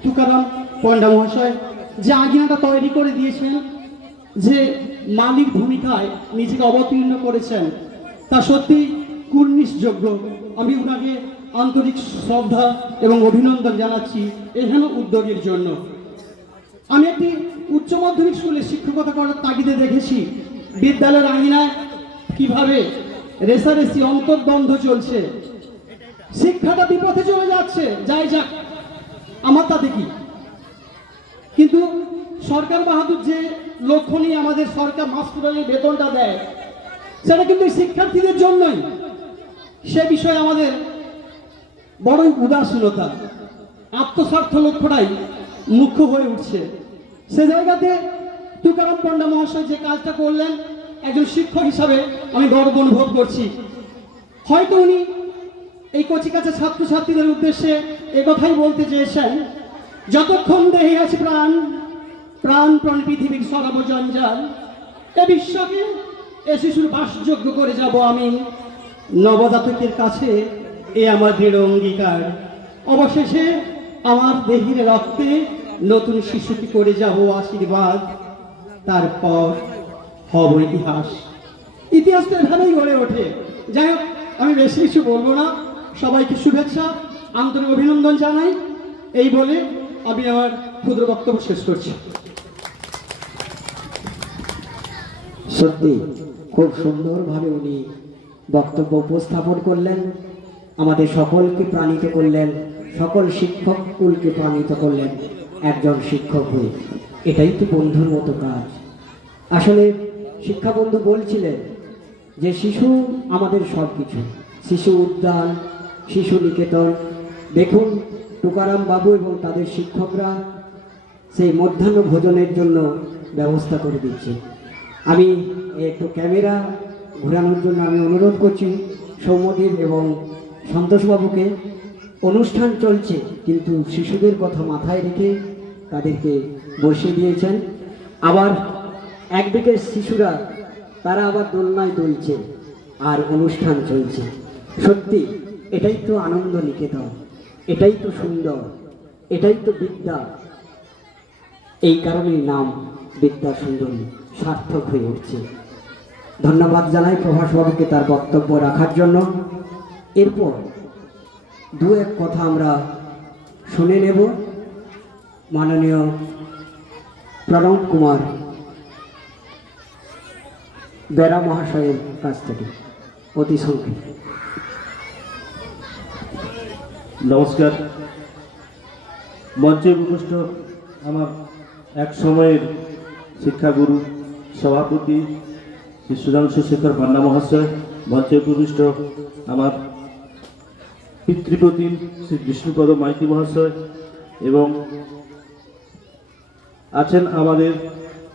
তুকারাম পণ্ডা মহাশয় যে আজ্ঞাটা তৈরি করে দিয়েছেন, যে মালিক ভূমিকায় নিজেকে অবতীর্ণ করেছেন, তা সত্যি কুর্নিশযোগ্য। আমি ওনাকে আন্তরিক শ্রদ্ধা এবং অভিনন্দন জানাচ্ছি এহেন উদ্যোগের জন্য। আমি একটি উচ্চ মাধ্যমিক স্কুলে শিক্ষকতা করার তাগিদে দেখেছি বিদ্যালয়ের আঙিনায় কিভাবে রেসারেসি অন্তর্দ্বন্দ্ব চলছে, শিক্ষাটা বিপথে চলে যাচ্ছে। যাই যাক, আমার তাতে কি, কিন্তু সরকার বাহাদুর যে লক্ষ্য নিয়ে আমাদের সরকার মাস্টারের বেতনটা দেয়, সেটা কিন্তু শিক্ষার্থীদের জন্যই। সে বিষয়ে আমাদের বড়ই উদাসীনতা, আত্মস্বার্থ লক্ষ্যটাই মুখ্য হয়ে উঠছে। সে জায়গাতে তুকারাম পণ্ডা মহাশয় যে কাজটা করলেন, একজন শিক্ষক হিসাবে আমি গর্ব অনুভব করছি। হয়তো উনি এই কচিকাঁচা ছাত্রছাত্রীদের উদ্দেশ্যে একথাই বলতে চেয়েছেন, যতক্ষণ দেহে আছে প্রাণ, প্রাণ প্রাণ পৃথিবীর সরাব জঞ্জাল, এ বিশ্বকে এ শিশুর বাসযোগ্য করে যাব আমি। নবজাতকের কাছে এ আমার দৃঢ় অঙ্গীকার। অবশেষে আমার দেহের রক্তে নতুন শিশুকে করে যাব আশীর্বাদ, তারপর হব ইতিহাস। ইতিহাস তো এভাবেই গড়ে ওঠে। যাই হোক, আমি বেশি কিছু বলবো না। সবাইকে শুভেচ্ছা, আন্তরিক অভিনন্দন জানাই। এই বলে আমি আমার ক্ষুদ্র বক্তব্য শেষ করছি। সত্যি খুব সুন্দরভাবে উনি বক্তব্য উপস্থাপন করলেন, আমাদের সকলকে প্রাণিত করলেন, সকল শিক্ষক কুলকে প্রাণিত করলেন একজন শিক্ষক হয়ে। এটাই তো বন্ধুর মতো কাজ। আসলে শিক্ষা বন্ধু বলছিলেন যে শিশু আমাদের সব কিছু, শিশু উদ্যান, শিশু নিকেতন। দেখুন তুকারাম বাবু এবং তাদের শিক্ষকরা সেই মধ্যাহ্ন ভোজনের জন্য ব্যবস্থা করে দিচ্ছে। আমি একটু ক্যামেরা ঘোরানোর জন্য আমি অনুরোধ করছি সৌম্যদীপ এবং সন্তোষবাবুকে। অনুষ্ঠান চলছে কিন্তু শিশুদের কথা মাথায় রেখে তাদেরকে বসিয়ে দিয়েছেন। আবার একদিকে শিশুরা তারা আবার দোলনায় দুলছে আর অনুষ্ঠান চলছে। সত্যি এটাই তো আনন্দ নিকেতন, এটাই তো সুন্দর, এটাই তো বিদ্যা। এই কারণেই নাম বিদ্যা সুন্দরী সার্থক হয়ে উঠছে। ধন্যবাদ জানাই প্রভাসবাবুকে তার বক্তব্য রাখার জন্য। এরপর দু এক কথা আমরা শুনে নেব মাননীয় প্রণব কুমার বেরা মহাশয়ের কাছ থেকে অতি সংক্ষেপে। নমস্কার। মঞ্চে উপস্থিত আমার এক সময়ের শিক্ষাগুরু সভাপতি শ্রী সুধাংশু শেখর পান্না মহাশয়, মঞ্চে উপস্থিত আমার পিতৃপ্রতিম শ্রী বিষ্ণুপদ মাইতি মহাশয়, এবং আছেন আমাদের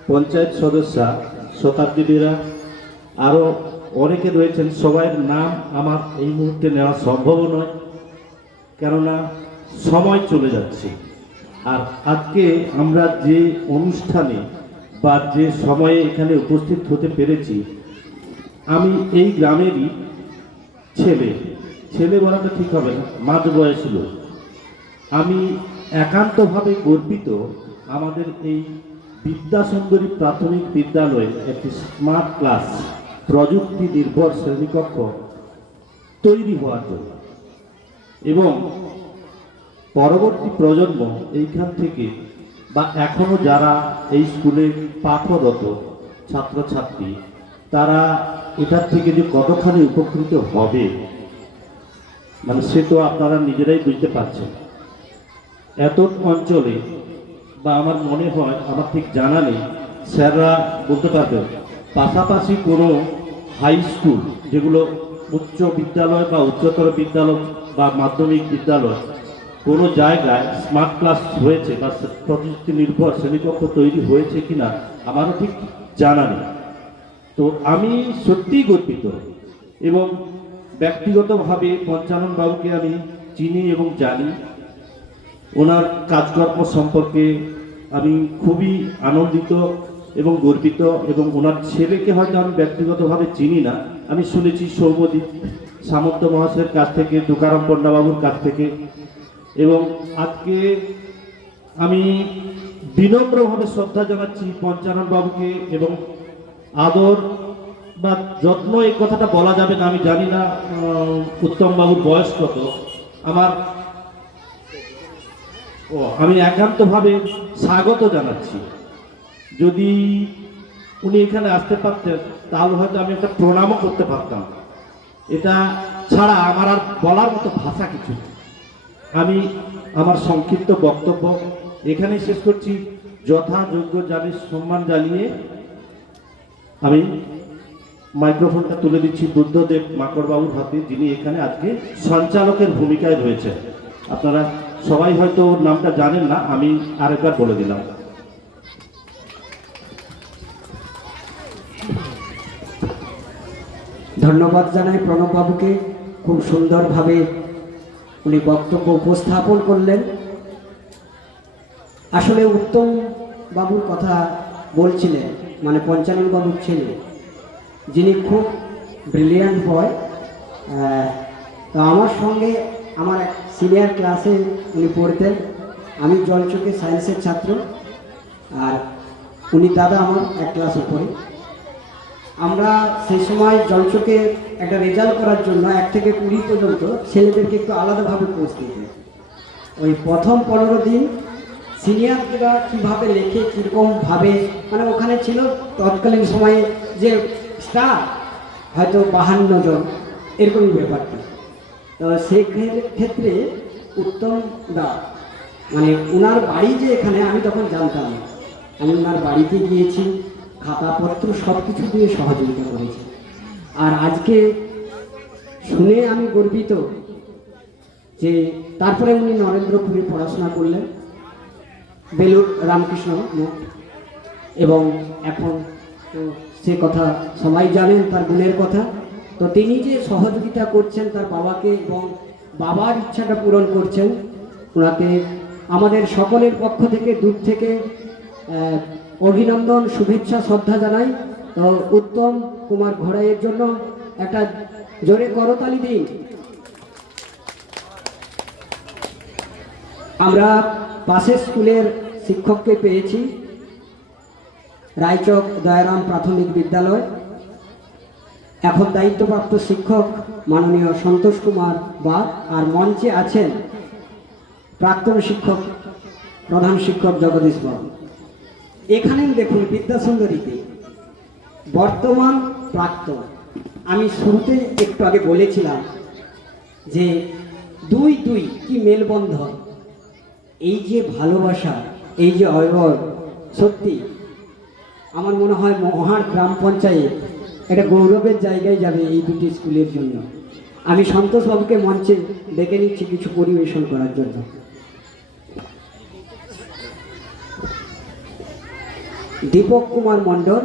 পঞ্চায়েত সদস্যা শতাব্দী বেরা, আরও অনেকে রয়েছেন। সবাই নাম আমার এই মুহূর্তে নেওয়া সম্ভব নয়, কেননা সময় চলে যাচ্ছে। আর আজকে আমরা যে অনুষ্ঠানে বা যে সময়ে এখানে উপস্থিত হতে পেরেছি, আমি এই গ্রামেরই ছেলে বলাটা ঠিক হবে না, মাঝ বয়সী লোক। আমি একান্তভাবে গর্বিত আমাদের এই বিদ্যাসুন্দরী প্রাথমিক বিদ্যালয়ে একটি স্মার্ট ক্লাস প্রযুক্তি নির্ভর শ্রেণীকক্ষ তৈরি হওয়ার জন্য, এবং পরবর্তী প্রজন্ম এইখান থেকে বা এখনো যারা এই স্কুলে পাঠরত ছাত্রছাত্রী, তারা এটার থেকে যে কতখানি উপকৃত হবে, মানে সে তো আপনারা নিজেরাই বুঝতে পারছেন। এত অঞ্চলে বা আমার মনে হয়, আমার ঠিক জানা নেই, স্যাররা বলতে পারবেন, পাশাপাশি কোনো হাই স্কুল যেগুলো উচ্চ বিদ্যালয় বা উচ্চতর বিদ্যালয় বা মাধ্যমিক বিদ্যালয়, কোনো জায়গায় স্মার্ট ক্লাস হয়েছে বা প্রযুক্তি নির্ভর শ্রেণীকক্ষ তৈরি হয়েছে কিনা আমারও ঠিক জানা নেই। তো আমি সত্যিই গর্বিত, এবং ব্যক্তিগতভাবে পঞ্চানন বাবুকে আমি চিনি এবং জানি। ওনার কাজকর্ম সম্পর্কে আমি খুবই আনন্দিত, এবং গর্বিত, এবং ওনার ছেলেকে হয়তো আমি ব্যক্তিগতভাবে চিনি না, আমি শুনেছি সৌম্যদীপ সামন্ত মহাশয়ের কাছ থেকে, তুকারাম পণ্ডাবাবুর কাছ থেকে। এবং আজকে আমি বিনম্রভাবে শ্রদ্ধা জানাচ্ছি পঞ্চানন বাবুকে, এবং আদর বা যত্ন এই কথাটা বলা যাবে না, আমি জানি না উত্তম বাবুর বয়স কত। আমি একান্তভাবে স্বাগত জানাচ্ছি। যদি উনি এখানে আসতে পারতেন তাহলে হয়তো আমি একটা প্রণামও করতে পারতাম। এটা ছাড়া আমার আর বলার মতো ভাষা কিছু নেই। আমি আমার সংক্ষিপ্ত বক্তব্য এখানেই শেষ করছি। যথাযোগ্য জানির সম্মান জানিয়ে আমি মাইক্রোফোনটা তুলে দিচ্ছি বুদ্ধদেব মাকড়বাবুর হাতে, যিনি এখানে আজকে সঞ্চালকের ভূমিকায় রয়েছে। আপনারা সবাই হয়তো ওর নামটা জানেন না, আমি আরেকবার বলে দিলাম। ধন্যবাদ জানাই প্রণব বাবুকে, খুব সুন্দরভাবে উনি বক্তব্য উপস্থাপন করলেন। আসলে উত্তম বাবুর কথা বলছিলেন, মানে পঞ্চানন বাবুর ছেলে, যিনি খুব ব্রিলিয়ান্ট বয়। তো আমার সঙ্গে আমার সিনিয়র ক্লাসে উনি পড়তেন, আমি জলচকে সায়েন্সের ছাত্র, আর উনি দাদা আমার এক ক্লাস উপরে। আমরা সেই সময় জলচকে একটা রেজাল্ট করার জন্য 1 থেকে 20 পর্যন্ত ছেলেদেরকে একটু আলাদাভাবে কোর্স দিতেন। ওই প্রথম 15 দিন সিনিয়ররা কীভাবে লেখে, কীরকমভাবে, মানে ওখানে ছিল তৎকালীন সময়ে যে স্টার হয়তো 52 জন, এরকমই ব্যাপারটা। তো সেই ক্ষেত্রে উত্তম দা, মানে ওনার বাড়ি যে এখানে, আমি তখন জানতাম না, আমি ওনার বাড়িতে গিয়েছি, খাতাপত্র সব কিছু দিয়ে সহযোগিতা করেছি। আর আজকে শুনে আমি গর্বিত যে তারপরে উনি নরেন্দ্রপুরে পড়াশোনা করলেন, বেলুর রামকৃষ্ণ মঠ, এবং এখন তো সে কথা সবাই জানেন, তার গুণের কথা। তো তিনি যে সহযোগিতা করছেন তার বাবাকে, এবং বাবার ইচ্ছাটা পূরণ করছেন, ওনাকে আমাদের সকলের পক্ষ থেকে দূর থেকে অভিনন্দন, শুভেচ্ছা, শ্রদ্ধা জানাই। তো উত্তম কুমার ঘোড়াইয়ের জন্য একটা জোরে করতালি দিন। আমরা পাশের স্কুলের শিক্ষককে পেয়েছি, রায়চক দয়ারাম প্রাথমিক বিদ্যালয়। এখন দায়িত্বপ্রাপ্ত শিক্ষক মাননীয় সন্তোষ কুমার বাগ, আর মঞ্চে আছেন প্রাক্তন শিক্ষক, প্রধান শিক্ষক জগদীশ বাবু। এখানেও দেখুন বিদ্যাসুন্দরীতে বর্তমান প্রাক্তন। আমি শুরুতে একটু আগে বলেছিলাম যে 2-2 কি মেলবন্ধন, এই যে ভালোবাসা, এই যে অয়বর, সত্যি আমার মনে হয় মহার গ্রাম পঞ্চায়েত এটা গৌরবের জায়গায় যাবে এই দুটি স্কুলের জন্য। আমি সন্তোষ বাবুকে মঞ্চে ডেকে নিচ্ছি কিছু পরিবেশন করার জন্য। দীপক কুমার মণ্ডল,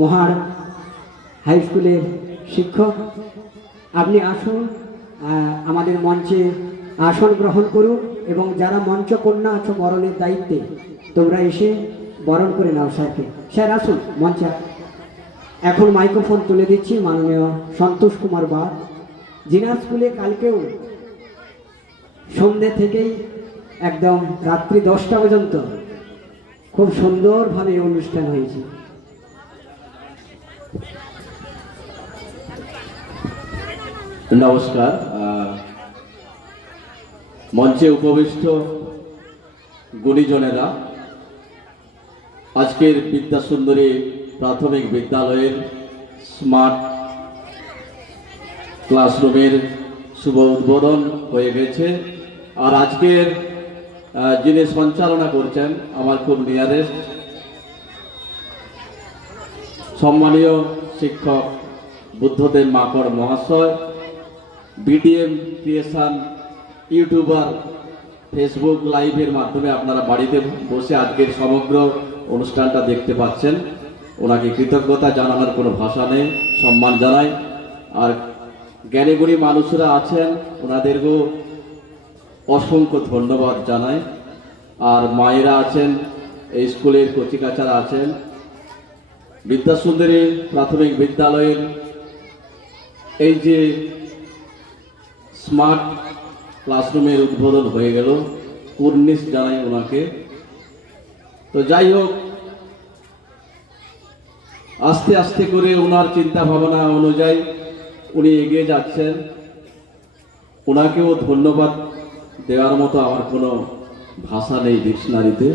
মহার হাই স্কুলের শিক্ষক, আপনি আসুন, আমাদের মঞ্চে আসন গ্রহণ করুন, এবং যারা মঞ্চকন্যা আছো বরণের দায়িত্বে, তোমরা এসে বরণ করে নাও স্যারকে। স্যার আসুন মঞ্চে। এখন মাইক্রোফোন তুলে দিচ্ছি মাননীয় সন্তোষ কুমার বাগ, জিনার স্কুলে কালকেও সন্ধ্যে থেকেই একদম রাত্রি 10টা পর্যন্ত খুব সুন্দরভাবে অনুষ্ঠান হয়েছে। নমস্কার। মঞ্চে উপবিষ্ট গুণীজনেরা, আজকের বিদ্যাসুন্দরী প্রাথমিক বিদ্যালয়ের স্মার্ট ক্লাসরুমের শুভ উদ্বোধন হয়ে গেছে। আর আজকের যিনি সঞ্চালনা করছেন আমার খুব নিয়ারেস্ট সম্মানীয় শিক্ষক বুদ্ধদেব মাকড় মহাশয়, বিডিএম ক্রিয়েশন ইউটিউবার, ফেসবুক লাইভের মাধ্যমে আপনারা বাড়িতে বসে আজকের সমগ্র অনুষ্ঠানটা দেখতে পাচ্ছেন। ওনাকে কৃতজ্ঞতা জানানোর কোনো ভাষা নেই, সম্মান জানাই। আর জ্ঞানীগুণী মানুষরা আছেন, ওনাদেরকেও অসংখ্য ধন্যবাদ জানাই। আর মায়েরা আছেন, এই স্কুলের কচিকাচারা আছেন। বিদ্যাসুন্দরী প্রাথমিক বিদ্যালয়ের এই যে স্মার্ট ক্লাসরুমের উদ্বোধন হয়ে গেল, কুর্নিশ জানাই ওনাকে। তো যাই হোক, আস্তে আস্তে করে ওনার চিন্তা ভাবনা অনুযায়ী উনি এগিয়ে যাচ্ছেন। ওনাকেও ধন্যবাদ দেওয়ার মতো আমার কোনো ভাষা নেই ডিকশনারিতে।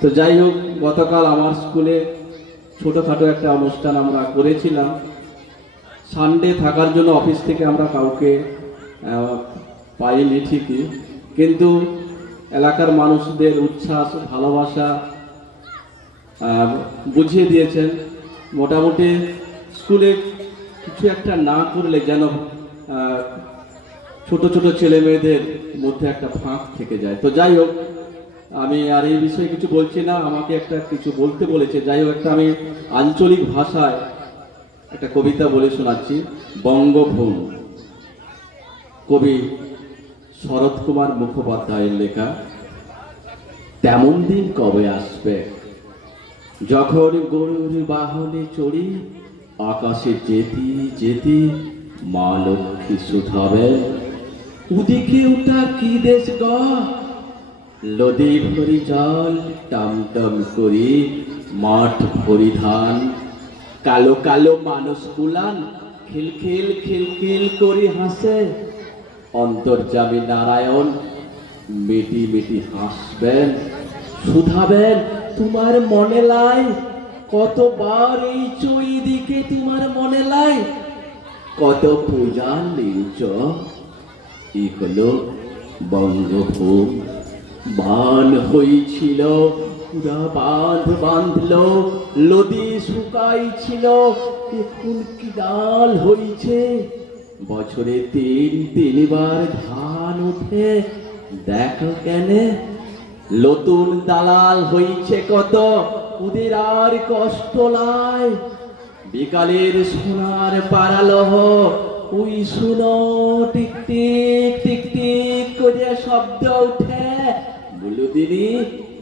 তো যাই হোক, গতকাল আমার স্কুলে ছোটোখাটো একটা অনুষ্ঠান আমরা করেছিলাম। সানডে থাকার জন্য অফিস থেকে আমরা কাউকে পাইনি ঠিকই, কিন্তু এলাকার মানুষদের উচ্ছ্বাস ভালোবাসা বুঝিয়ে দিয়েছেন। মোটামুটি স্কুলে কিছু একটা না করলে যেন ছোট ছোট ছেলে মেয়েদের মধ্যে একটা ফাঁক থেকে যায়। তো যাই হোক, আমি আর এই বিষয়ে কিছু বলছি না, আমাকে একটা কিছু বলতে বলেছে। যাই হোক, একটা আমি আঞ্চলিক ভাষায় একটা কবিতা বলে শোনাচ্ছি। বঙ্গভূম, কবি শরৎ কুমার মুখোপাধ্যায়ের লেখা। তেমন দিন কবে আসবে যখন গরুর বাহনে চড়ি আকাশে যেতি যেতি মা লক্ষ্মী শুধাবে, উদিকে ওটা কি দেশ গ, নদী ভরি জল টমটম করি মাঠ ভরি ধান, কালো কালো মানুষ গুলান খিলখিল খিলখিল করি হাসে, অন্তর্যামী নারায়ণ মিটি মিটি হাসবেন, শুধাবেন তোমার মনে লাই, কতবার এই চই দিকে তোমার মনে লাই, কত পূজা নিচ, ই হলো বঙ্গভূম। বান হইছিল পুরা বাঁধ বাঁধল, নদী শুকাইছিল এখন কি ডাল হইছে, বছরে তিনবার ধান ওঠে দেখো কেনে, নতুন দালাল হইছে কত ওদের আর কষ্ট লাই, বিকালের সোনার পারালহ ওই শুনো টিক টিক টিক টিক করে শব্দ উঠে, বলো দিদি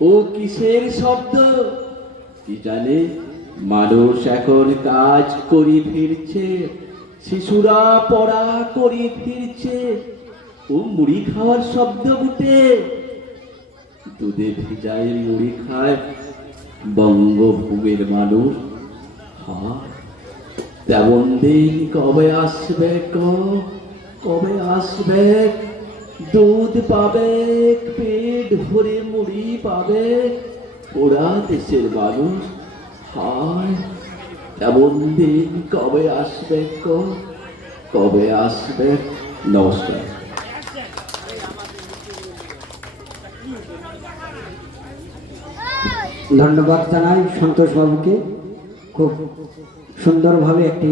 ও কিসের শব্দ, কি জানে মানুষ এখন কাজ করি ফিরছে, শিশুরা পড়া করি ফিরছে, ও মুড়ি খাওয়ার শব্দ উঠে, দুধে ভিজাই মুড়ি খায় বঙ্গভূমির মানুষ। হ্যাঁ, তেমন দিন কবে আসবে কবে আসবে, দুধ পাবে পেট ভরে মুড়ি পাবে ওরা দেশের মানুষ। হায়, তেমন দিন কবে আসবে কবে আসবে। নমস্কার। ধন্যবাদ জানাই সন্তোষ বাবুকে। খুব সুন্দরভাবে একটি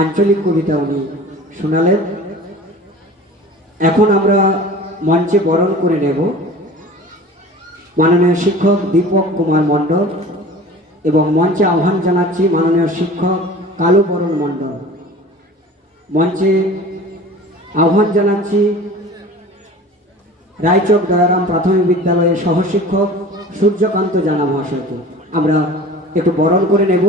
আঞ্চলিক কবিতা উনি শোনালেন। এখন আমরা মঞ্চে বরণ করে নেব মাননীয় শিক্ষক দীপক কুমার মণ্ডল এবং মঞ্চে আহ্বান জানাচ্ছি মাননীয় শিক্ষক কালু বরণ মণ্ডল। মঞ্চে আহ্বান জানাচ্ছি রায়চক দয়ারাম প্রাথমিক বিদ্যালয়ের সহশিক্ষক সূর্যকান্ত জানা মহাশয়কে আমরা একটু বরণ করে নেব।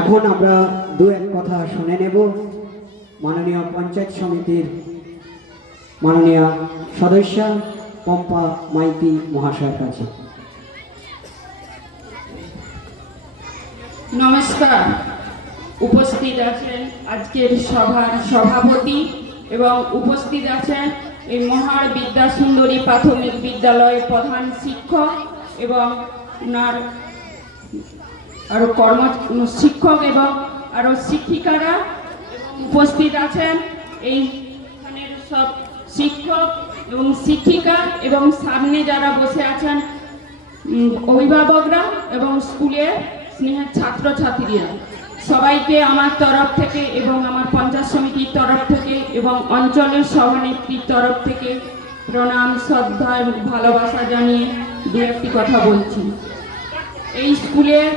এখন আমরা দু এক কথা শুনে নেব মাননীয় পঞ্চায়েত সমিতির মাননীয় সদস্যা পম্পা মাইতি মহাশয়ের কাছে। নমস্কার। উপস্থিত আছেন আজকের সভার সভাপতি এবং উপস্থিত আছেন এই মহার বিদ্যাসুন্দরী প্রাথমিক বিদ্যালয়ের প্রধান শিক্ষক এবং ওনার আরও শিক্ষক এবং আরও শিক্ষিকারা উপস্থিত আছেন। এইখানের সব শিক্ষক এবং শিক্ষিকা এবং সামনে যারা বসে আছেন অভিভাবকরা এবং স্কুলের স্নেহের ছাত্রছাত্রীরা, সবাইকে আমার তরফ থেকে এবং আমার পঞ্চায়েত সমিতির তরফ থেকে এবং অঞ্চলের সভানেত্রীর তরফ থেকে প্রণাম, শ্রদ্ধা এবং ভালোবাসা জানিয়ে দু একটি কথা বলছি। এই স্কুলের